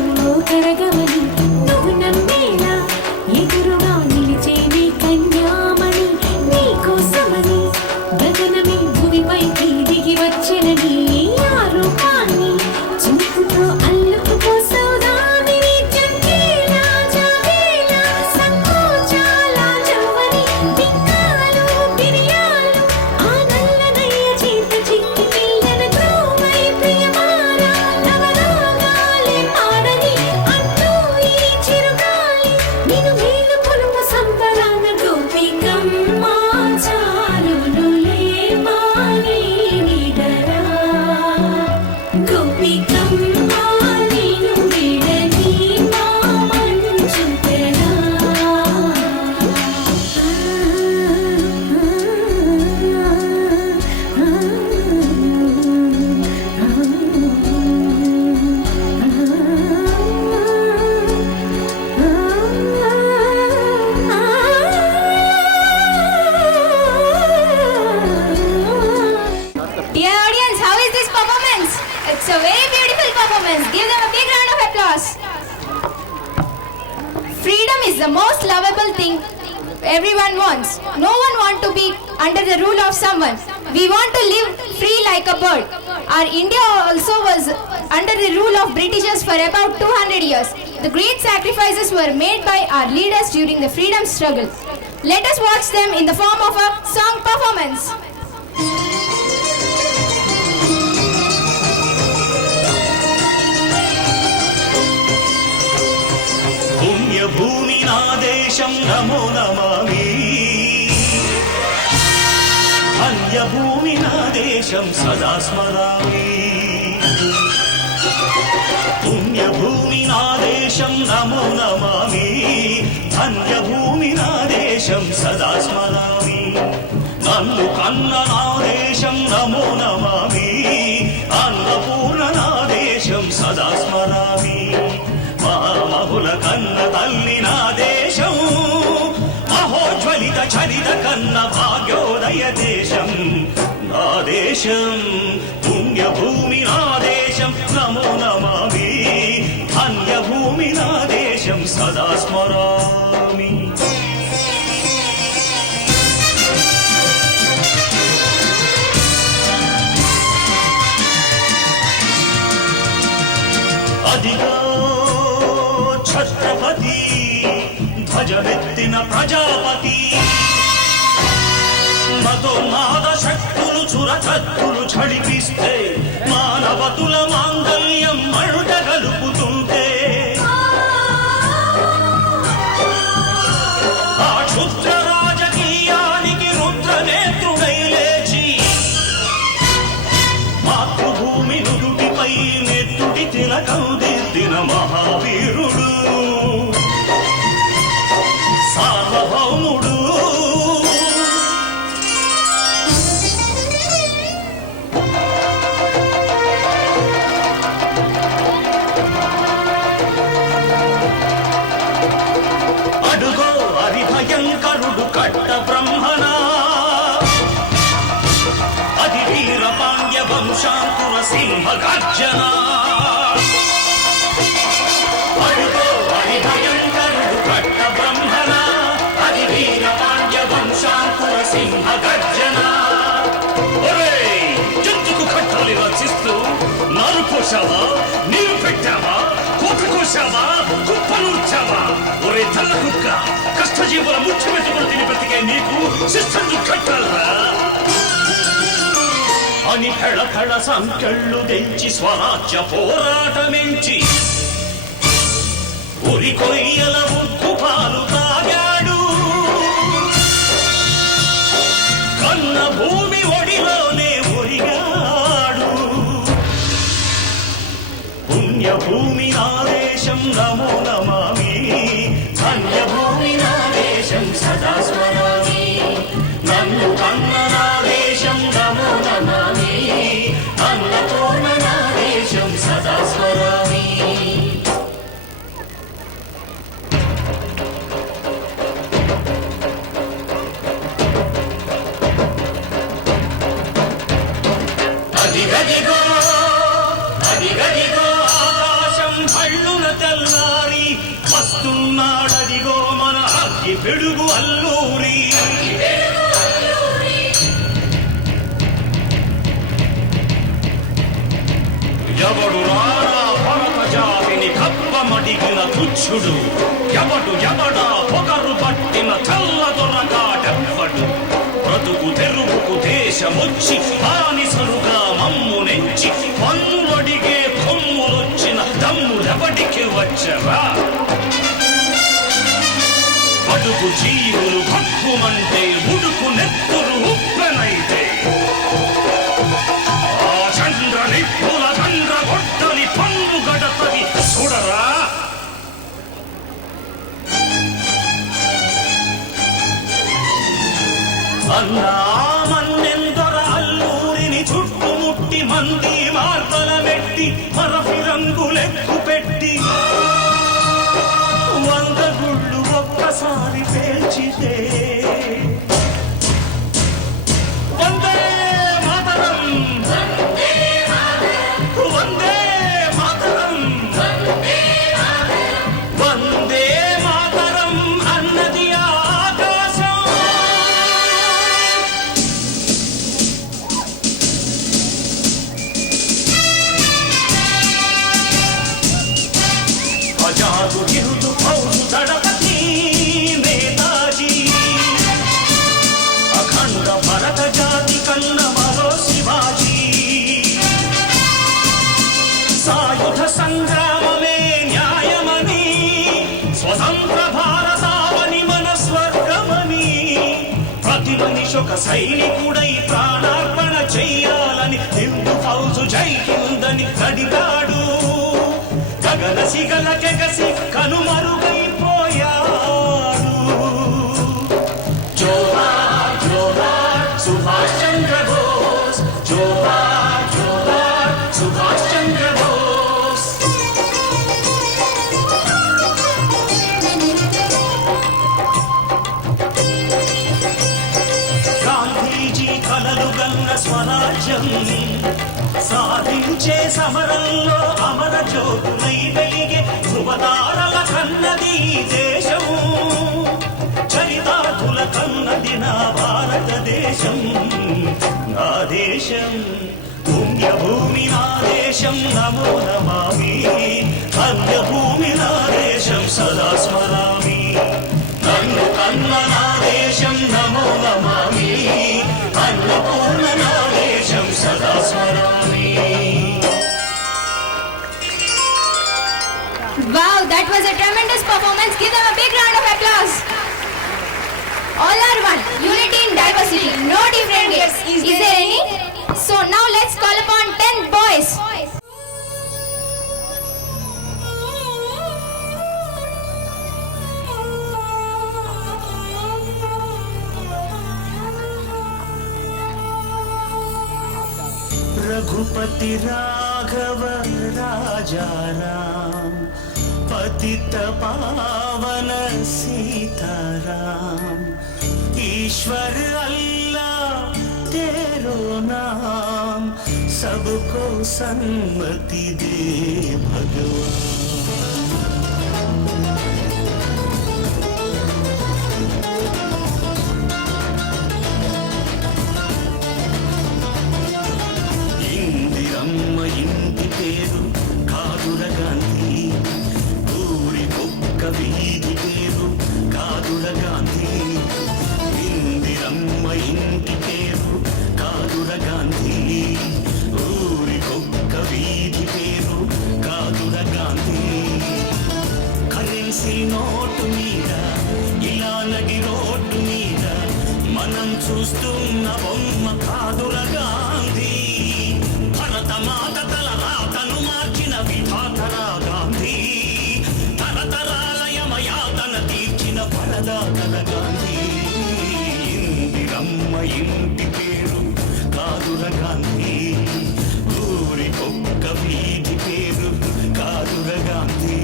కరగవని నువ్వు నమ్మేలా ఎదురుగా నిలిచే నీ కన్యామణి నీ కోసమని గగనమే భూమిపైకి దిగి వచ్చినని ఆ రూపాన్ని చూపుతో అల్లుకుపోసౌదామిని జంకేలా జావేలా సంకోచాల జవ్వని బిక్కాలు బిరియాలు ఆ నల్లనయ్య చేత చిక్కి పిల్లన ద్రోవై ప్రియమారా నవరాగాలే పాడని అంటూ ఈ చిరుగాలి నిన్ను మేలు పొలుపు సంబరాన గోపికమ్మ చాలునులే మాని నిదలా గోపికమ్మ నిను విడని మా మంచు తెరా Dear audience, how is this performance? It's a very beautiful performance. Give them a big round of applause. Freedom is the most lovable thing everyone wants. No one wants to be under the rule of someone. We want to live free like a bird. Our India also was under the rule of Britishers for about 200 years. The great sacrifices were made by our leaders during the freedom struggle. Let us watch them in the form of a song performance. పుణ్యభూమి నా దేశం నమో నమామి అన్యభూమి నా దేశం సదా స్మరామి పుణ్యభూమి నా దేశం నమో నమామి అన్యభూమి నా దేశం సదా స్మరామి నన్ను కన్న నా దేశం నమో నమామి అన్నపూర్ణ నా దేశం సదా స్మరామి మహుల కన్న తల్లి నా దేశం మహోజ్వలిత చరిత కన్న భాగ్యోదయ దేశం నా దేశం పుణ్యభూమి నా దేశం నమో నమామి ధన్యభూమి నా దేశం సదా స్మరామి అదిగో ఛత్రపతి ధ్వజమెత్తిన ప్రజాపతి మతోన్మాద శక్తులు చురకత్తులు ఝడిపిస్తే మానవతుల మాంగల్యం మంట కలుపుతుంటే మహావీరుడు సార్వభౌముడు. అడుగో హరిభయంకరుడు కట్ట బ్రహ్మణ, అది వీర పాండ్య వంశాంకుర సింహ గర్జన. అడుగో హరిభయంకరుడు కట్ట బ్రహ్మణ, అది వీర పాండ్య వంశాంకుర సింహ గర్జన. జంతుకు కట్టాలి రచిస్తూ నారు పోసావా, నీరు పెట్టావా, కోట కోసావా, కుప్పనూర్చావా? ఒరే తల్ల కుక్క, కష్టజీవుల ముఖ్యమెత్తుకుని తిని బ్రతికే నీకు శిస్తందు కట్టాలరా అని పెళపెళ సంకెళ్ళు తెంచి స్వరాజ్య పోరాటమెంచి ఉరి కొయ్యల ఉక్కు పాలు తాగాడు. కన్న భూమి ఒడిలోనే ఒరిగాడు. పుణ్యభూమి నా దేశం నమో నమామి, ధన్యభూమి నా దేశం సదా స్మరామి. నన్ను కన్న నా దేశం నమో నమామి, అన్నపూర్ణ నా దేశం సదా స్మరామి. అదిగదిగో అదిగదిగో ఆకాశం భళ్ళున తెల్లారి వస్తున్నాడదిగో మన అగ్గి పిడుగు అల్లూరి. ఎవడు రాడా భరత జాతిని కప్పమడిగిన తుచ్చుడు, ఎవడా పొగరు పట్టిన చల్ల దొరకాడెవ్వడు. బ్రతుకు తెరువుకు దేశమొచ్చి బానిసలుగా మమ్ము నెచ్చి పన్నులడిగే కొమ్ములొచ్చిన దమ్ములెవడికి వచ్చరా? బడుగు జీవులు భక్కుమంటే ఉడుకు నెత్తురు ఉప్పెనైతే ఆ చంద్ర నిప్పుల చంద్ర గొడ్డలి పన్ను గడపది చూడరా? అన్నామన్నెందొర అల్లూరిని చుట్టుముట్టి మంది మార్తల మెట్టి మరఫి రంగులెక్కు పెట్టి 100 గుళ్ళు ఒక్కసారి పేల్చితే వందే మాతరం, వందే మాతరం, వందే మాతరం అన్నది ఆకాశం. అజాదు హిందు ఫౌజు దళపతి నేతాజీ, అఖండ భరత జాతి కన్న మరో శివాజీ. సాయుధ సంగ్రామమే న్యాయమని, స్వతంత్ర భారతావని మన స్వర్గమని, ప్రతి మనిషి ఒక సైనికుడై ప్రాణార్పణ చెయ్యాలని హిందూ ఫౌజు జై హిందని కడిగాడు. గగన సిగల కెగసి కనుమరుగైపోయాడు. జోహార్ జోహార్ సుభాష్ చంద్ర బోస్, జోహార్ జోహార్ సుభాష్ చంద్ర బోస్. గాంధీజీ కలలు గన్న స్వరాజ్యం సాధించే సమరంలో అమర జ్యోతులై వెలిగే ధృవతారల కన్నది దేశము. చరితార్థుల కన్నది నా భారతదేశం, నా దేశం. పుణ్యభూమి నా దేశం నమో నమామి, ధన్యభూమి నా దేశం సదా స్మరామి. నన్ను కన్న నా దేశం నమో నమామి, అన్నపూర్ణ నా దేశం సదా స్మరామి. Wow, that was a tremendous performance. Give them a big round of applause. All are one. Unity in diversity. No different ways. Is there any? So now let's call upon 10 boys. Raghupati Raghav राजा राम पतित पावन सीताराम ईश्वर अल्लाह तेरो नाम सबको सन्मति दे भगवान। ఇందిరమ్మ ఇంటి పేరు కాదుర గాంధీ ఊరి ఒక్క వీధి పేరు కాదుర గాంధీ ఇందిరమ్మ ఇంటి పేరు కాదుర గాంధీ ఊరి ఒక్క వీధి పేరు కాదుర గాంధీ కరెన్సీ నోటు మీద ఇలా నడి రోడ్డు మీద మనం చూస్తున్న బొమ్మ కాదుర గాంధీ భరతమాత తల రాతను మార్చిన విధాతరా గాంధీ తరతరాల యమయాతన తీర్చిన వరదాతల గాంధీ ఇందిరమ్మ ఇంటి పేరు కాదుర గాంధీ ఊరి ఒక్క వీధి పేరు కాదుర గాంధీ।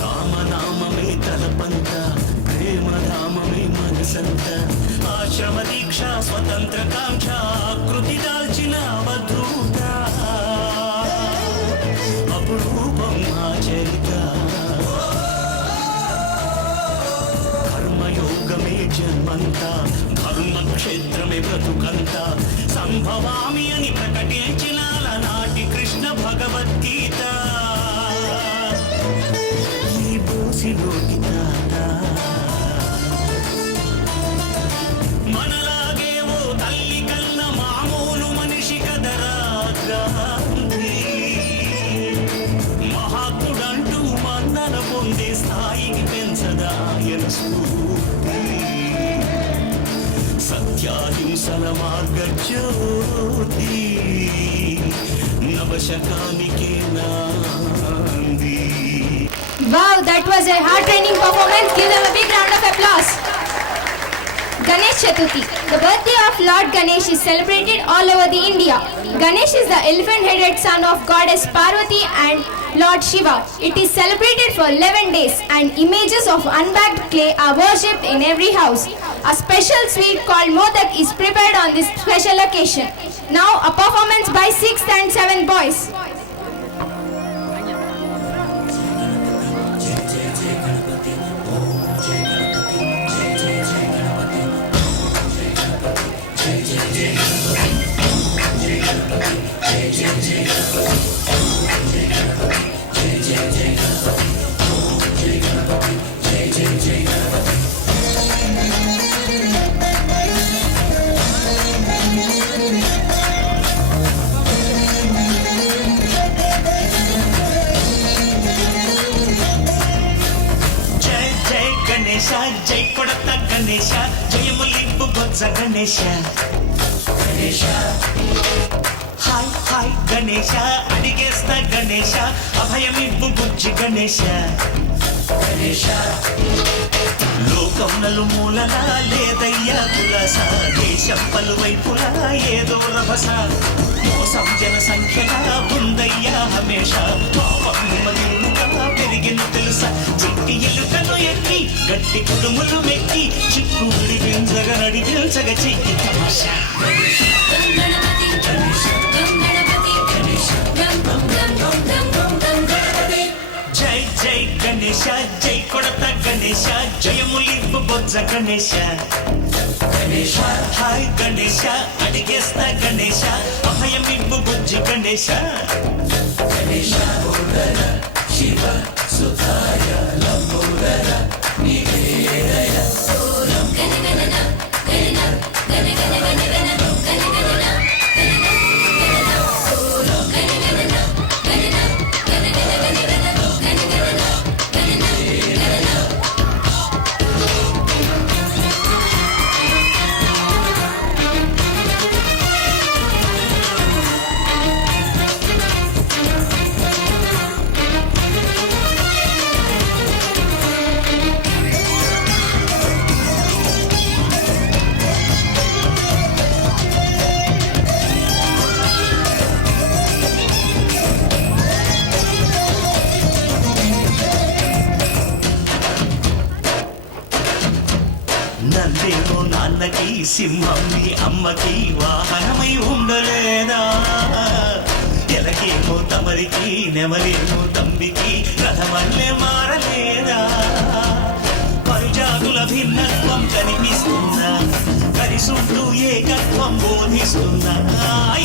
రామనామమే తలపంత ప్రేమధామమే మనసంత ఆశ్రమ దీక్ష స్వతంత్ర కాంక్ష కృతి దాల్చిన అవధూత అపురూపం ఆచరిత కర్మయోగమే జన్మంత ధర్మక్షేత్రమే బ్రతుకంత సంభవామి అని ప్రకటించిన నాటి కృష్ణ భగవద్గీత ఈ బోసిలోకి తాత మనలాగే ఓ తల్లి కన్న మామూలు మనిషి కదరా గాంధీ మహాత్ముడంటూ మన్నన పొందే స్థాయికి పెంచదాయన స్ఫూర్తి సత్యాహింసల మార్గజ్యోతి నవశకానికే నాంది। Wow, that was a heart-rending performance. Give them a big round of applause. Ganesh Chaturthi. The birthday of Lord Ganesh is celebrated all over the India. Ganesh is the elephant-headed son of goddess Parvati and Lord Shiva. It is celebrated for 11 days and images of unbagged clay are worshipped in every house. A special sweet called modak is prepared on this special occasion. Now a performance by 6th and 7th boys. Ganesha జై కొడత గణేశ జయములింపు బొజ్జ Ganesha Ganesha hi hi Ganesha అడిగేస్తా Ganesha అభయమివ్వు బుజ్జి గణేశ గణేశ లోకం నలుమూలలా లేదయ్యా కులస దేశం పలువైపులా ఏదో రభస మోసం జన సంఖ్యలా ఉందయ్యా హమేష పాపం మలినుగా పెరిగిన తెలుసా చిట్టి ఎలుకను ఎక్కి గట్టి కుడుములు మెక్కి చిక్కు విడిపించగా నడిపించగా చెయ్యి తమాషా జై జై గణేశ జై కొడత గణేశ జయములింపు బొజ్జ గణేశ గణేశ హాయ్ గణేశ అడిగేస్తా గణేశ అభయమివ్వు బుజ్జి గణేశ గణేశ శివ సుతాయ లంబోదర నివేదయ సింహం నీ అమ్మకి వాహనమై ఉండలేదా ఎలకేమో తమరికి నెమలేమో తంబికి రథమల్లే మారలేదా పరుజాతుల భిన్నత్వం కనిపిస్తుందా కలిసుంటూ ఏకత్వం బోధిస్తుందా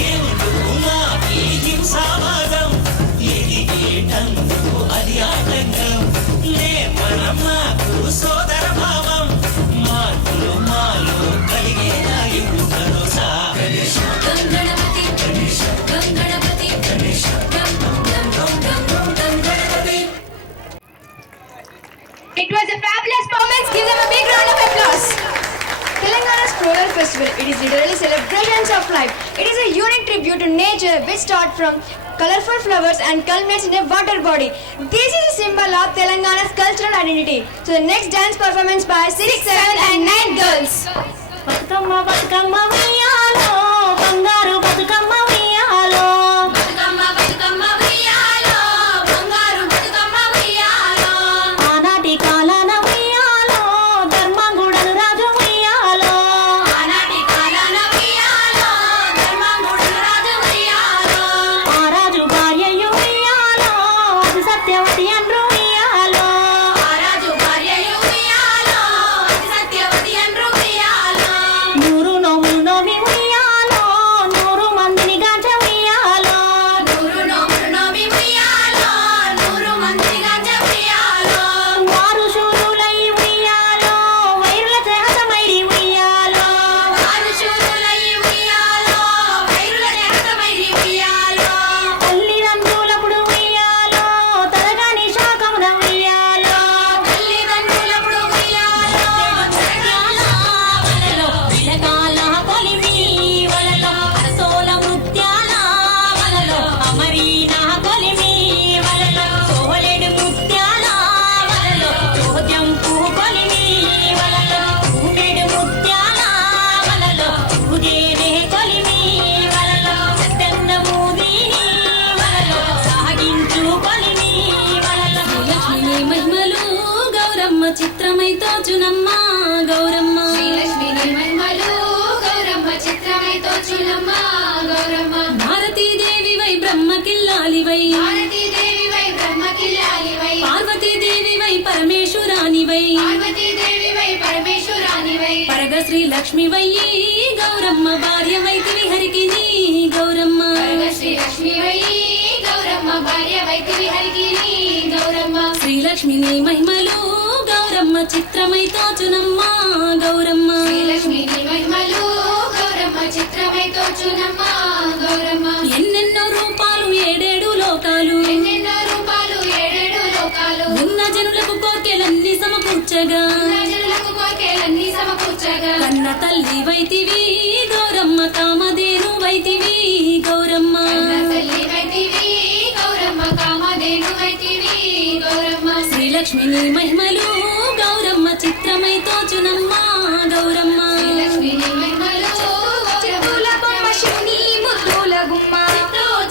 ఏముంటున్నా ఈ హింసావాదం ఏది ఏటందుకు అది ఆటంకం లేపనం నాకు సోదర భావం మార్పులు మాలో కలిగేలా ఇప్పుడు భరోసా గంగణపతి గంగణపతి గంగణపతి. It was a fabulous performance. Give them a big round of applause. Telangana's Floral Festival. It is literally celebrations of life. It is a unique tribute to nature which starts from colorful flowers and culminates in a water body. This is a symbol of Telangana's cultural identity. So the next dance performance by 6, 7 and 9 girls. Bathukamma Bathukamma ఉయ్యాలో బంగారు బతుకమ్మ ఉయ్యాలో బతుకమ్మ బతుకమ్మ ఉయ్యాలో బంగారు బతుకమ్మ ఉయ్యాలో ఆనాటి కాలాన ఉయ్యాలో ధర్మంగుడను రాజు ఉయ్యాలో ఆనాటి కాలాన ఉయ్యాలో ధర్మంగుడను రాజు ఉయ్యాలో ఆ రాజు భార్యయు ఉయ్యాలో అది సత్యవతి అండ్రు ఉయ్యాలో ఆ రాజు భార్యయు ఉయ్యాలో అది సత్యవతి అండ్రు ఉయ్యాలో నూరు నోములు నోమి ఉయ్యాలో నూరు మందిని గాంచ ఉయ్యాలో నూరు నోములు నోమి ఉయ్యాలో నూరు మందిని గాంచ ఉయ్యాలో వారు శూరులై ఉయ్యాలో వైరుల చేహతమైరి ఉయ్యాలో వారు శూరులై ఉయ్యాలో వైరుల చేహతమైరి ఉయ్యాలో తల్లిదండ్రులప్పుడు ఉయ్యాలో తలగాని శాకమున ఉయ్యాలో తల్లిదండ్రులప్పుడు ఉయ్యాలో తలగాల వలలో విలకాల కొలిమి వలలో అరసోల ముత్యాల వలలో అమరీన కొలిమి వలలో కోహలేడు ముత్యాల వలలో చోద్యంపు కొలిమి వలలో ఊడేడు ముత్యాల వలలో ఊదేడే కొలిమి వలలో సత్తన్నము దీని వలలో సాగించు కొలిమి వలలో లక్ష్మీ మహిమలు గౌరమ్మ చిత్రమై తోచునమ్మ గౌరమ్మ శ్రీలక్ష్మీ మహిమలు గౌరమ్మ చిత్రమై తోచునమ్మ గౌరమ్మ భారతీదేవివై బ్రహ్మకిల్లాలివై భారతీదేవివై బ్రహ్మకిల్లాలివై పార్వతీదేవివై పరమేశ్వరానివై పార్వతీదేవివై పరమేశ్వరానివై పరగ శ్రీ లక్ష్మివై గౌరమ్మ భార్యవైతివి హరికిని గౌరమ్మ పరగ శ్రీ లక్ష్మివై గౌరమ్మ భార్యవైతివి హరికిని గౌరమ్మ శ్రీలక్ష్మి మహిమలు గౌరమ్మ చిత్రమై తోచునమ్మ గౌరమ్మ శ్రీలక్ష్మి మహిమలు గౌరమ్మ చిత్రమై తోచునమ్మ గౌరమ్మ ఎన్నెన్నో రూపాలు ఏడేడు లోకాలు ఎన్నెన్నో రూపాలు ఏడేడు లోకాలు ఉన్న జనులకు కోర్కెలన్నీ సమకూర్చగా ఉన్న జనులకు కోర్కెలన్నీ సమకూర్చగా కన్న తల్లి వైతివి గౌరమ్మ కామధేను వైతివి గౌరమ్మ తల్లి వైతివి గౌరమ్మ కామధేను వైతివి గౌరమ్మ శ్రీలక్ష్మి మహిమలు గౌరమ్మ చిత్రమై తోచునమ్మ గౌరమ్మ శ్రీలక్ష్మి మహిమలు చిత్తుల బొమ్మ శివుని ముద్దుల గుమ్మ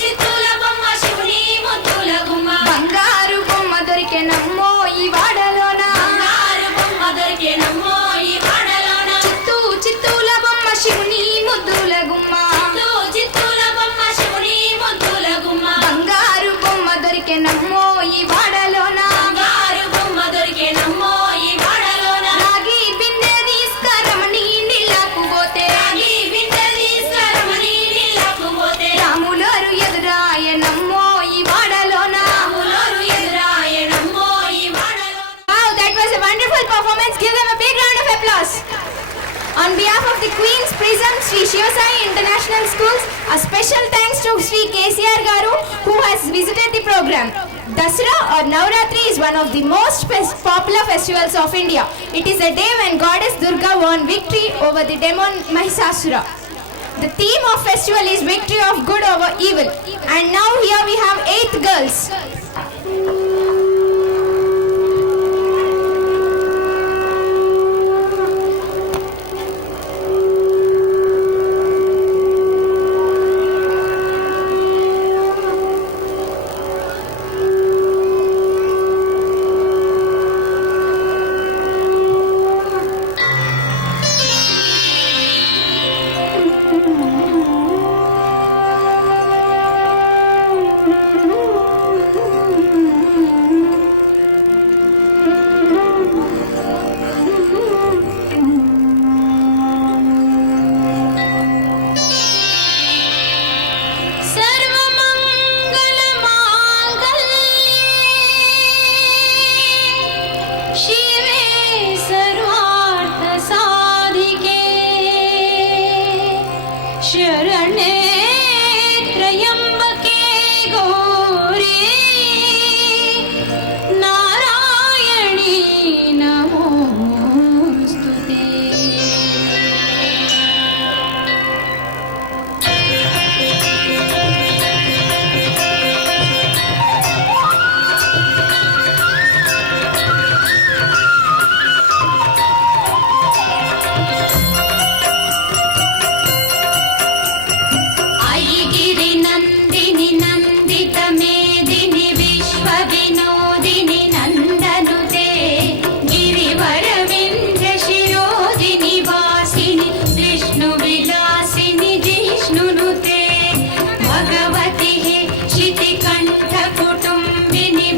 చిత్తుల బొమ్మ శివుని ముద్దుల గుమ్మ బంగారు బొమ్మ దొరికెనమ్మో ఈ వాడలోన బంగారు బొమ్మ దొరికెనమ్మో ఈ వాడలోన చిత్తుల బొమ్మ శివుని ముద్దుల గుమ్మ చిత్తుల బొమ్మ శివుని ముద్దుల గుమ్మ బంగారు బొమ్మ దొరికెనమ్మో ఈ వాడలోన బంగారు బొమ్మ దొరికెనమ్మో ఈ వాడలోన రాగి బిందె తీసుకరమని నీళ్ళకు పోతే రాగి బిందె తీసుకరమని నీళ్ళకు పోతే రాములోరు ఎదురాయనమ్మో ఈ వాడలోన రాములోరు ఎదురాయనమ్మో ఈ వాడలోన. Wow, that was a wonderful performance. Give them a big round of applause. On behalf of the Queen's Prism Sri Shivasai International Schools, a special thanks to Sri KCR Garu who has visited the program. Dasara or Navratri is one of the most popular festivals of India. It is a day when Goddess Durga won victory over the demon Mahisasura. The theme of festival is victory of good over evil. And now here we have 8 girls.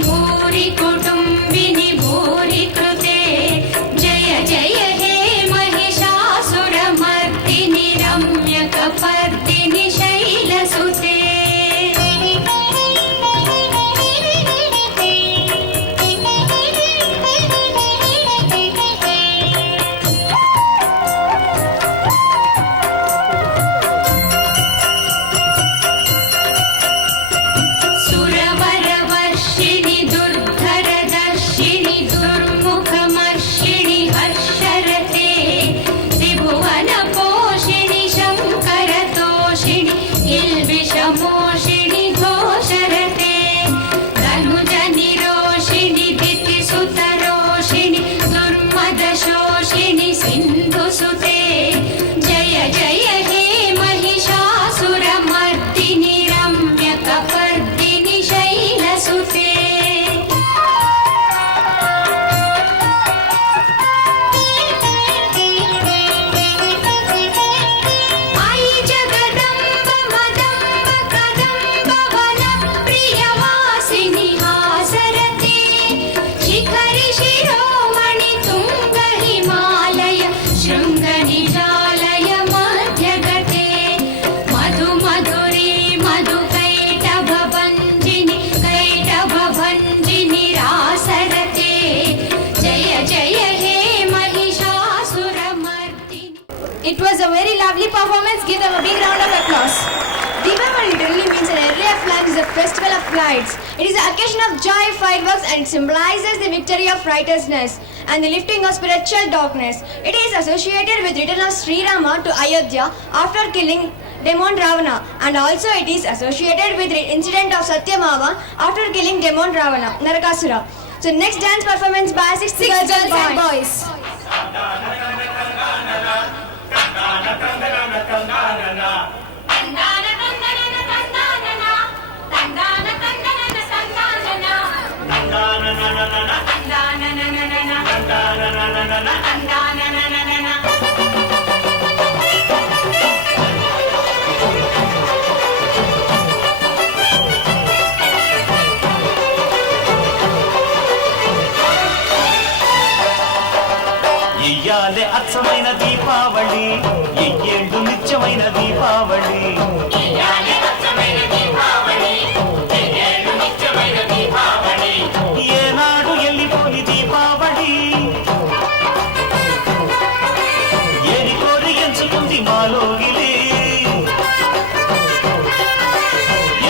भूरि कुटुम्बिनि भूरि कृते जय जय हे महिषासुरमर्दिनि रम्यकपर्दिनि शैलसुते सुरवरवर्षिणि दुर्धरदर्शिनि दुर्मुखमर्षिणि हर्षरते त्रिभुवनपोषिणि शङ्करतोषिणि इल्विषमोषिणि घोषरते धनुजनिरोषिणि दितिसुतरोषिणि दुर्मदशोषिणि सिन्धुसुते जय जय हे महिषासुरमर्दिनि रम्यकपर्दिनि शैलसुते आई जगदम्ब मदम्ब कदम्ब वनप्रियवासिनि हासरते शिखरि शिरोमणि तुङ्ग हिमालय शृङ्गनिजालय मध्यगते मधु मधुरी मधुकैटभञ्जिनि रासरते जय जय हे Mahishasuramardini. It was a very lovely performance. Give them a big round of applause. Deepavali literally means an array of lamps is a festival of lights. It is an occasion of joy, fireworks, and symbolizes the victory of righteousness and the lifting of spiritual darkness. It is associated with return of Sri Rama to Ayodhya after killing demon Ravana, and also it is associated with the incident of Satyabhama after killing demon Ravana, Narakasura. So next dance performance by six girls and boys. ఇయ్యాలే అచ్చమైన దీపావళి ఎయ్యేళ్ళు నిత్యమైన దీపావళి ఏనాడు ఎల్లిపోని దీపావళి ఏది కోరి ఎంచుకుంది మాలోగిలి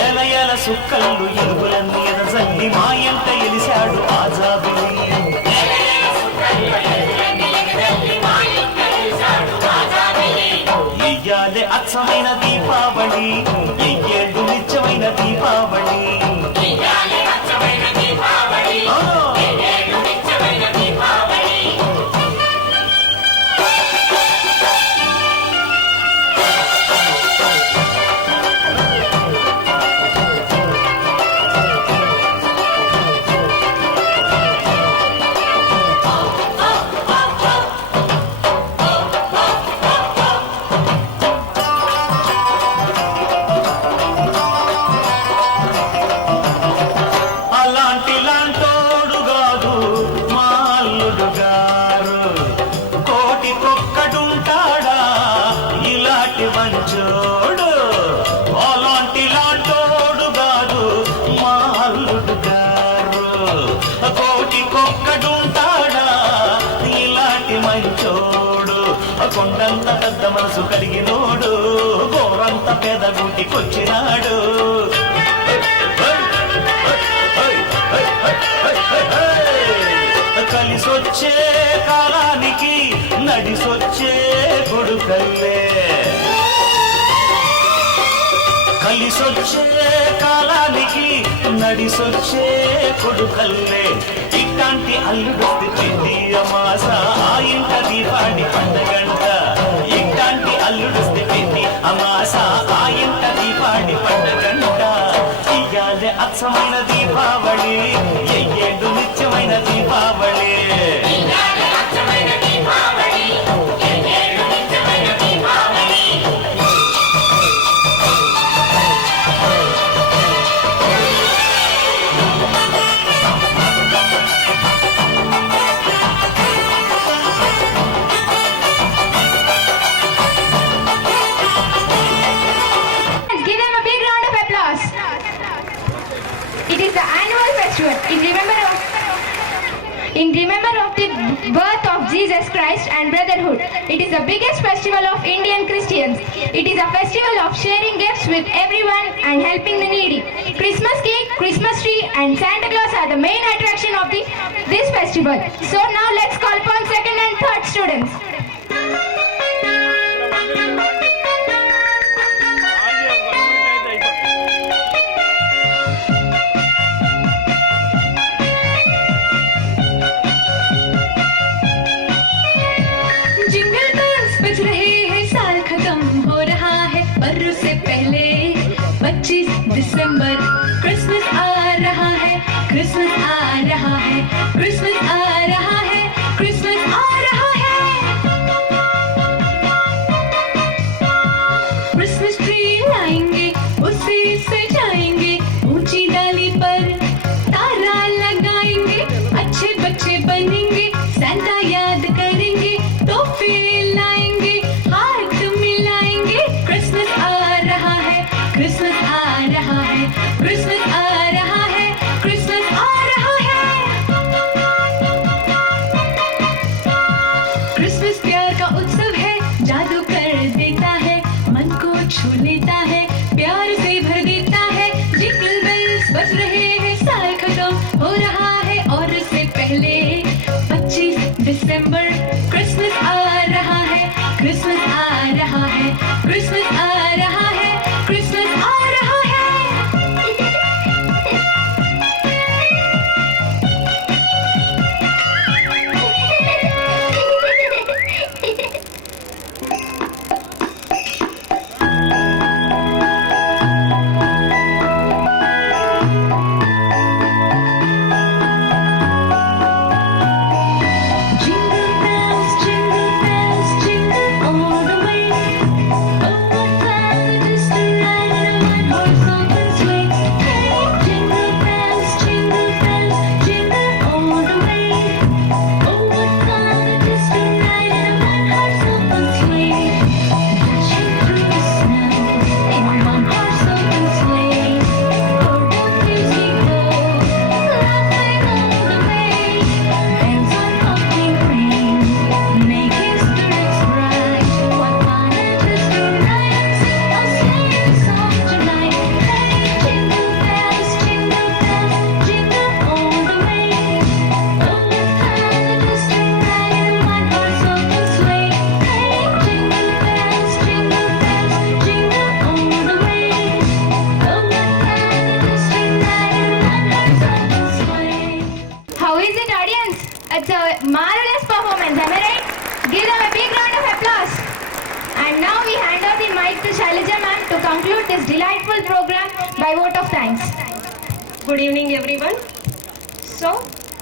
ఎల ఎల సుక్కళ్ళు ఎలుగులన్నీ ఎదజల్లి మా ఎంట ఎలిశాడు ఆజాబిలి ఇయ్యాలే అచ్చమైన దీపావళి ఎయ్యేళ్ళు నిత్యమైన దీపావళి అలాంటి లాంటోడు కాదు మా అల్లుడు గారు కోటికొక్కడుంటాడా ఇలాంటి మంచోడు అలాంటి లాంటోడు కాదు మా అల్లుడు గారు కోటికొక్కడుంటాడా ఇలాంటి మంచోడు కొండంత పెద్ద మనసు కలిగినోడు గోరంత పెదగుంటికొచ్చినాడు కలిసొచ్చే కాలానికి నడిసొచ్చే కొడుకల్లే కలిసొచ్చే కాలానికి నడిసొచ్చే కొడుకల్లే ఇట్లాంటి అల్లుడు చెంది అమాస ఆ ఇంట దీపాడి పండగంట ఇట్లాంటి అల్లుడు చెంది అమాస ఆ ఇంట దీపాడి పండగంట ఇయ్యాలే అచ్చమైన దీపావళి ఎయ్యేడు నిత్యమైన Deepavali in remember of the birth of Jesus Christ and brotherhood. It is the biggest festival of Indian Christians. It is a festival of sharing gifts with everyone and helping the needy. Christmas cake, Christmas tree and Santa Claus are the main attraction of this festival. So now let's call upon second and third students. Jingle bells बज रहे हैं, साल खत्म हो रहा है, पर उससे पहले 25 दिसंबर क्रिसमस आ रहा है, क्रिसमस आ रहा है, क्रिसमस आ रहा है, क्रिसमस आ रहा है। क्रिसमस ट्री लाएंगे, उसे सजाएंगे, ऊंची डाली पर तारा लगाएंगे, अच्छे बच्चे बनेंगे, सैंटा याद करेंगे, तोहफे लाएंगे, हाथ मिलाएंगे। क्रिसमस आ रहा है, क्रिसमस आ रहा है, क्रिसमस आ रहा है, क्रिसमस आ रहा है। क्रिसमस प्यार का उत्सव है, जादू कर देता है, मन को छू लेता है, प्यार से भर देता है। जिंगल बेल्स बज रहे हैं, साल खत्म हो रहा है, और इससे पहले 25 दिसंबर क्रिसमस आ रहा है, क्रिसमस आ रहा है, क्रिसमस आ रहा है, क्रिसमस आ रहा है। Jingle bells, jingle all the way. Oh, what fun it is to ride in a one-horse open sleigh. Hey, jingle bells, jingle all the way. Oh, what fun it is to ride in a one-horse open sleigh. Dashing through the snow in a one-horse open sleigh. Oh, down we go, laughing all the way. Bells on falling rain, making spirits bright. What fun it is to ride and sing a sleighing song tonight. Hey, jingle bells, jingle all the way. Oh, what fun it is to ride in a one-horse open sleigh. Hey, jingle bells, jingle all the way. Oh, what fun it is to ride in a one-horse open sleigh. How is it, audience? It's a marvelous performance, am I right? Give them a big round of applause. And now we hand over the mic to Shailaja ma'am to conclude this delightful program by vote of thanks. Good evening, everyone. So,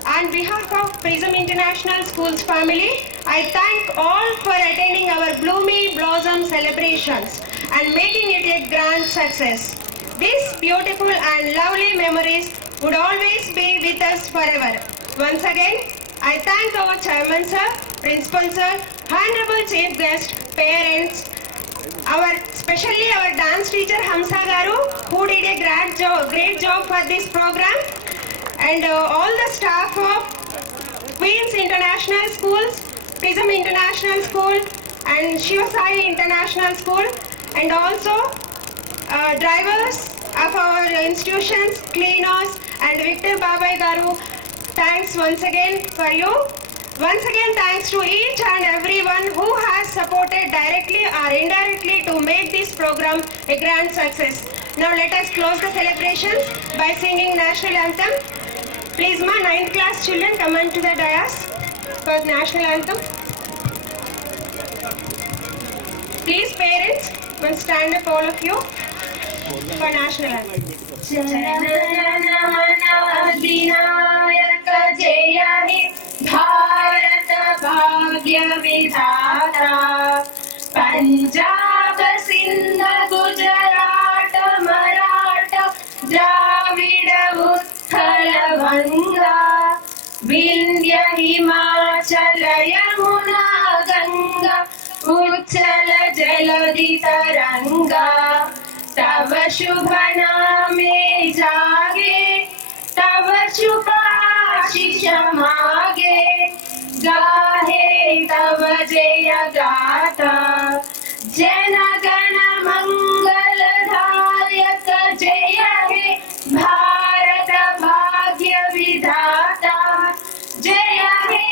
on behalf of Prism International Schools family, I thank all for attending our Bloomy Blossom celebrations and making it a grand success. These beautiful and lovely memories would always be with us forever. Once again, I thank our chairman sir, principal sir, honorable chief guest, parents, especially our dance teacher Hamsa Garu, who did a great job for this program, and all the staff of Queen's International Schools, Prism International School, and Shiva Sai International School, and also drivers of our institutions, cleaners, and Victor Babai Garu. Thanks once again for you. Once again, thanks to each and everyone who has supported directly or indirectly to make this program a grand success. Now let us close the celebrations by singing national anthem. Please, ma, 9th class children, come on to the dais for national anthem. Please, parents, will stand up, all of you, for national anthem. अधिनायक जय हे भारत भाग्य विधाता पंजाब सिंध गुजरात मराठा द्राविड उत्कल गंगा विंध्य हिमाचल यमुना गंगा उच्चल जलधि तरंगा तव शुभ नामे जागे तव शुभ आशीष मागे गाहे तव जय गाथा जन गण मंगलदायक जय हे भारत भाग्य विधाता जय हे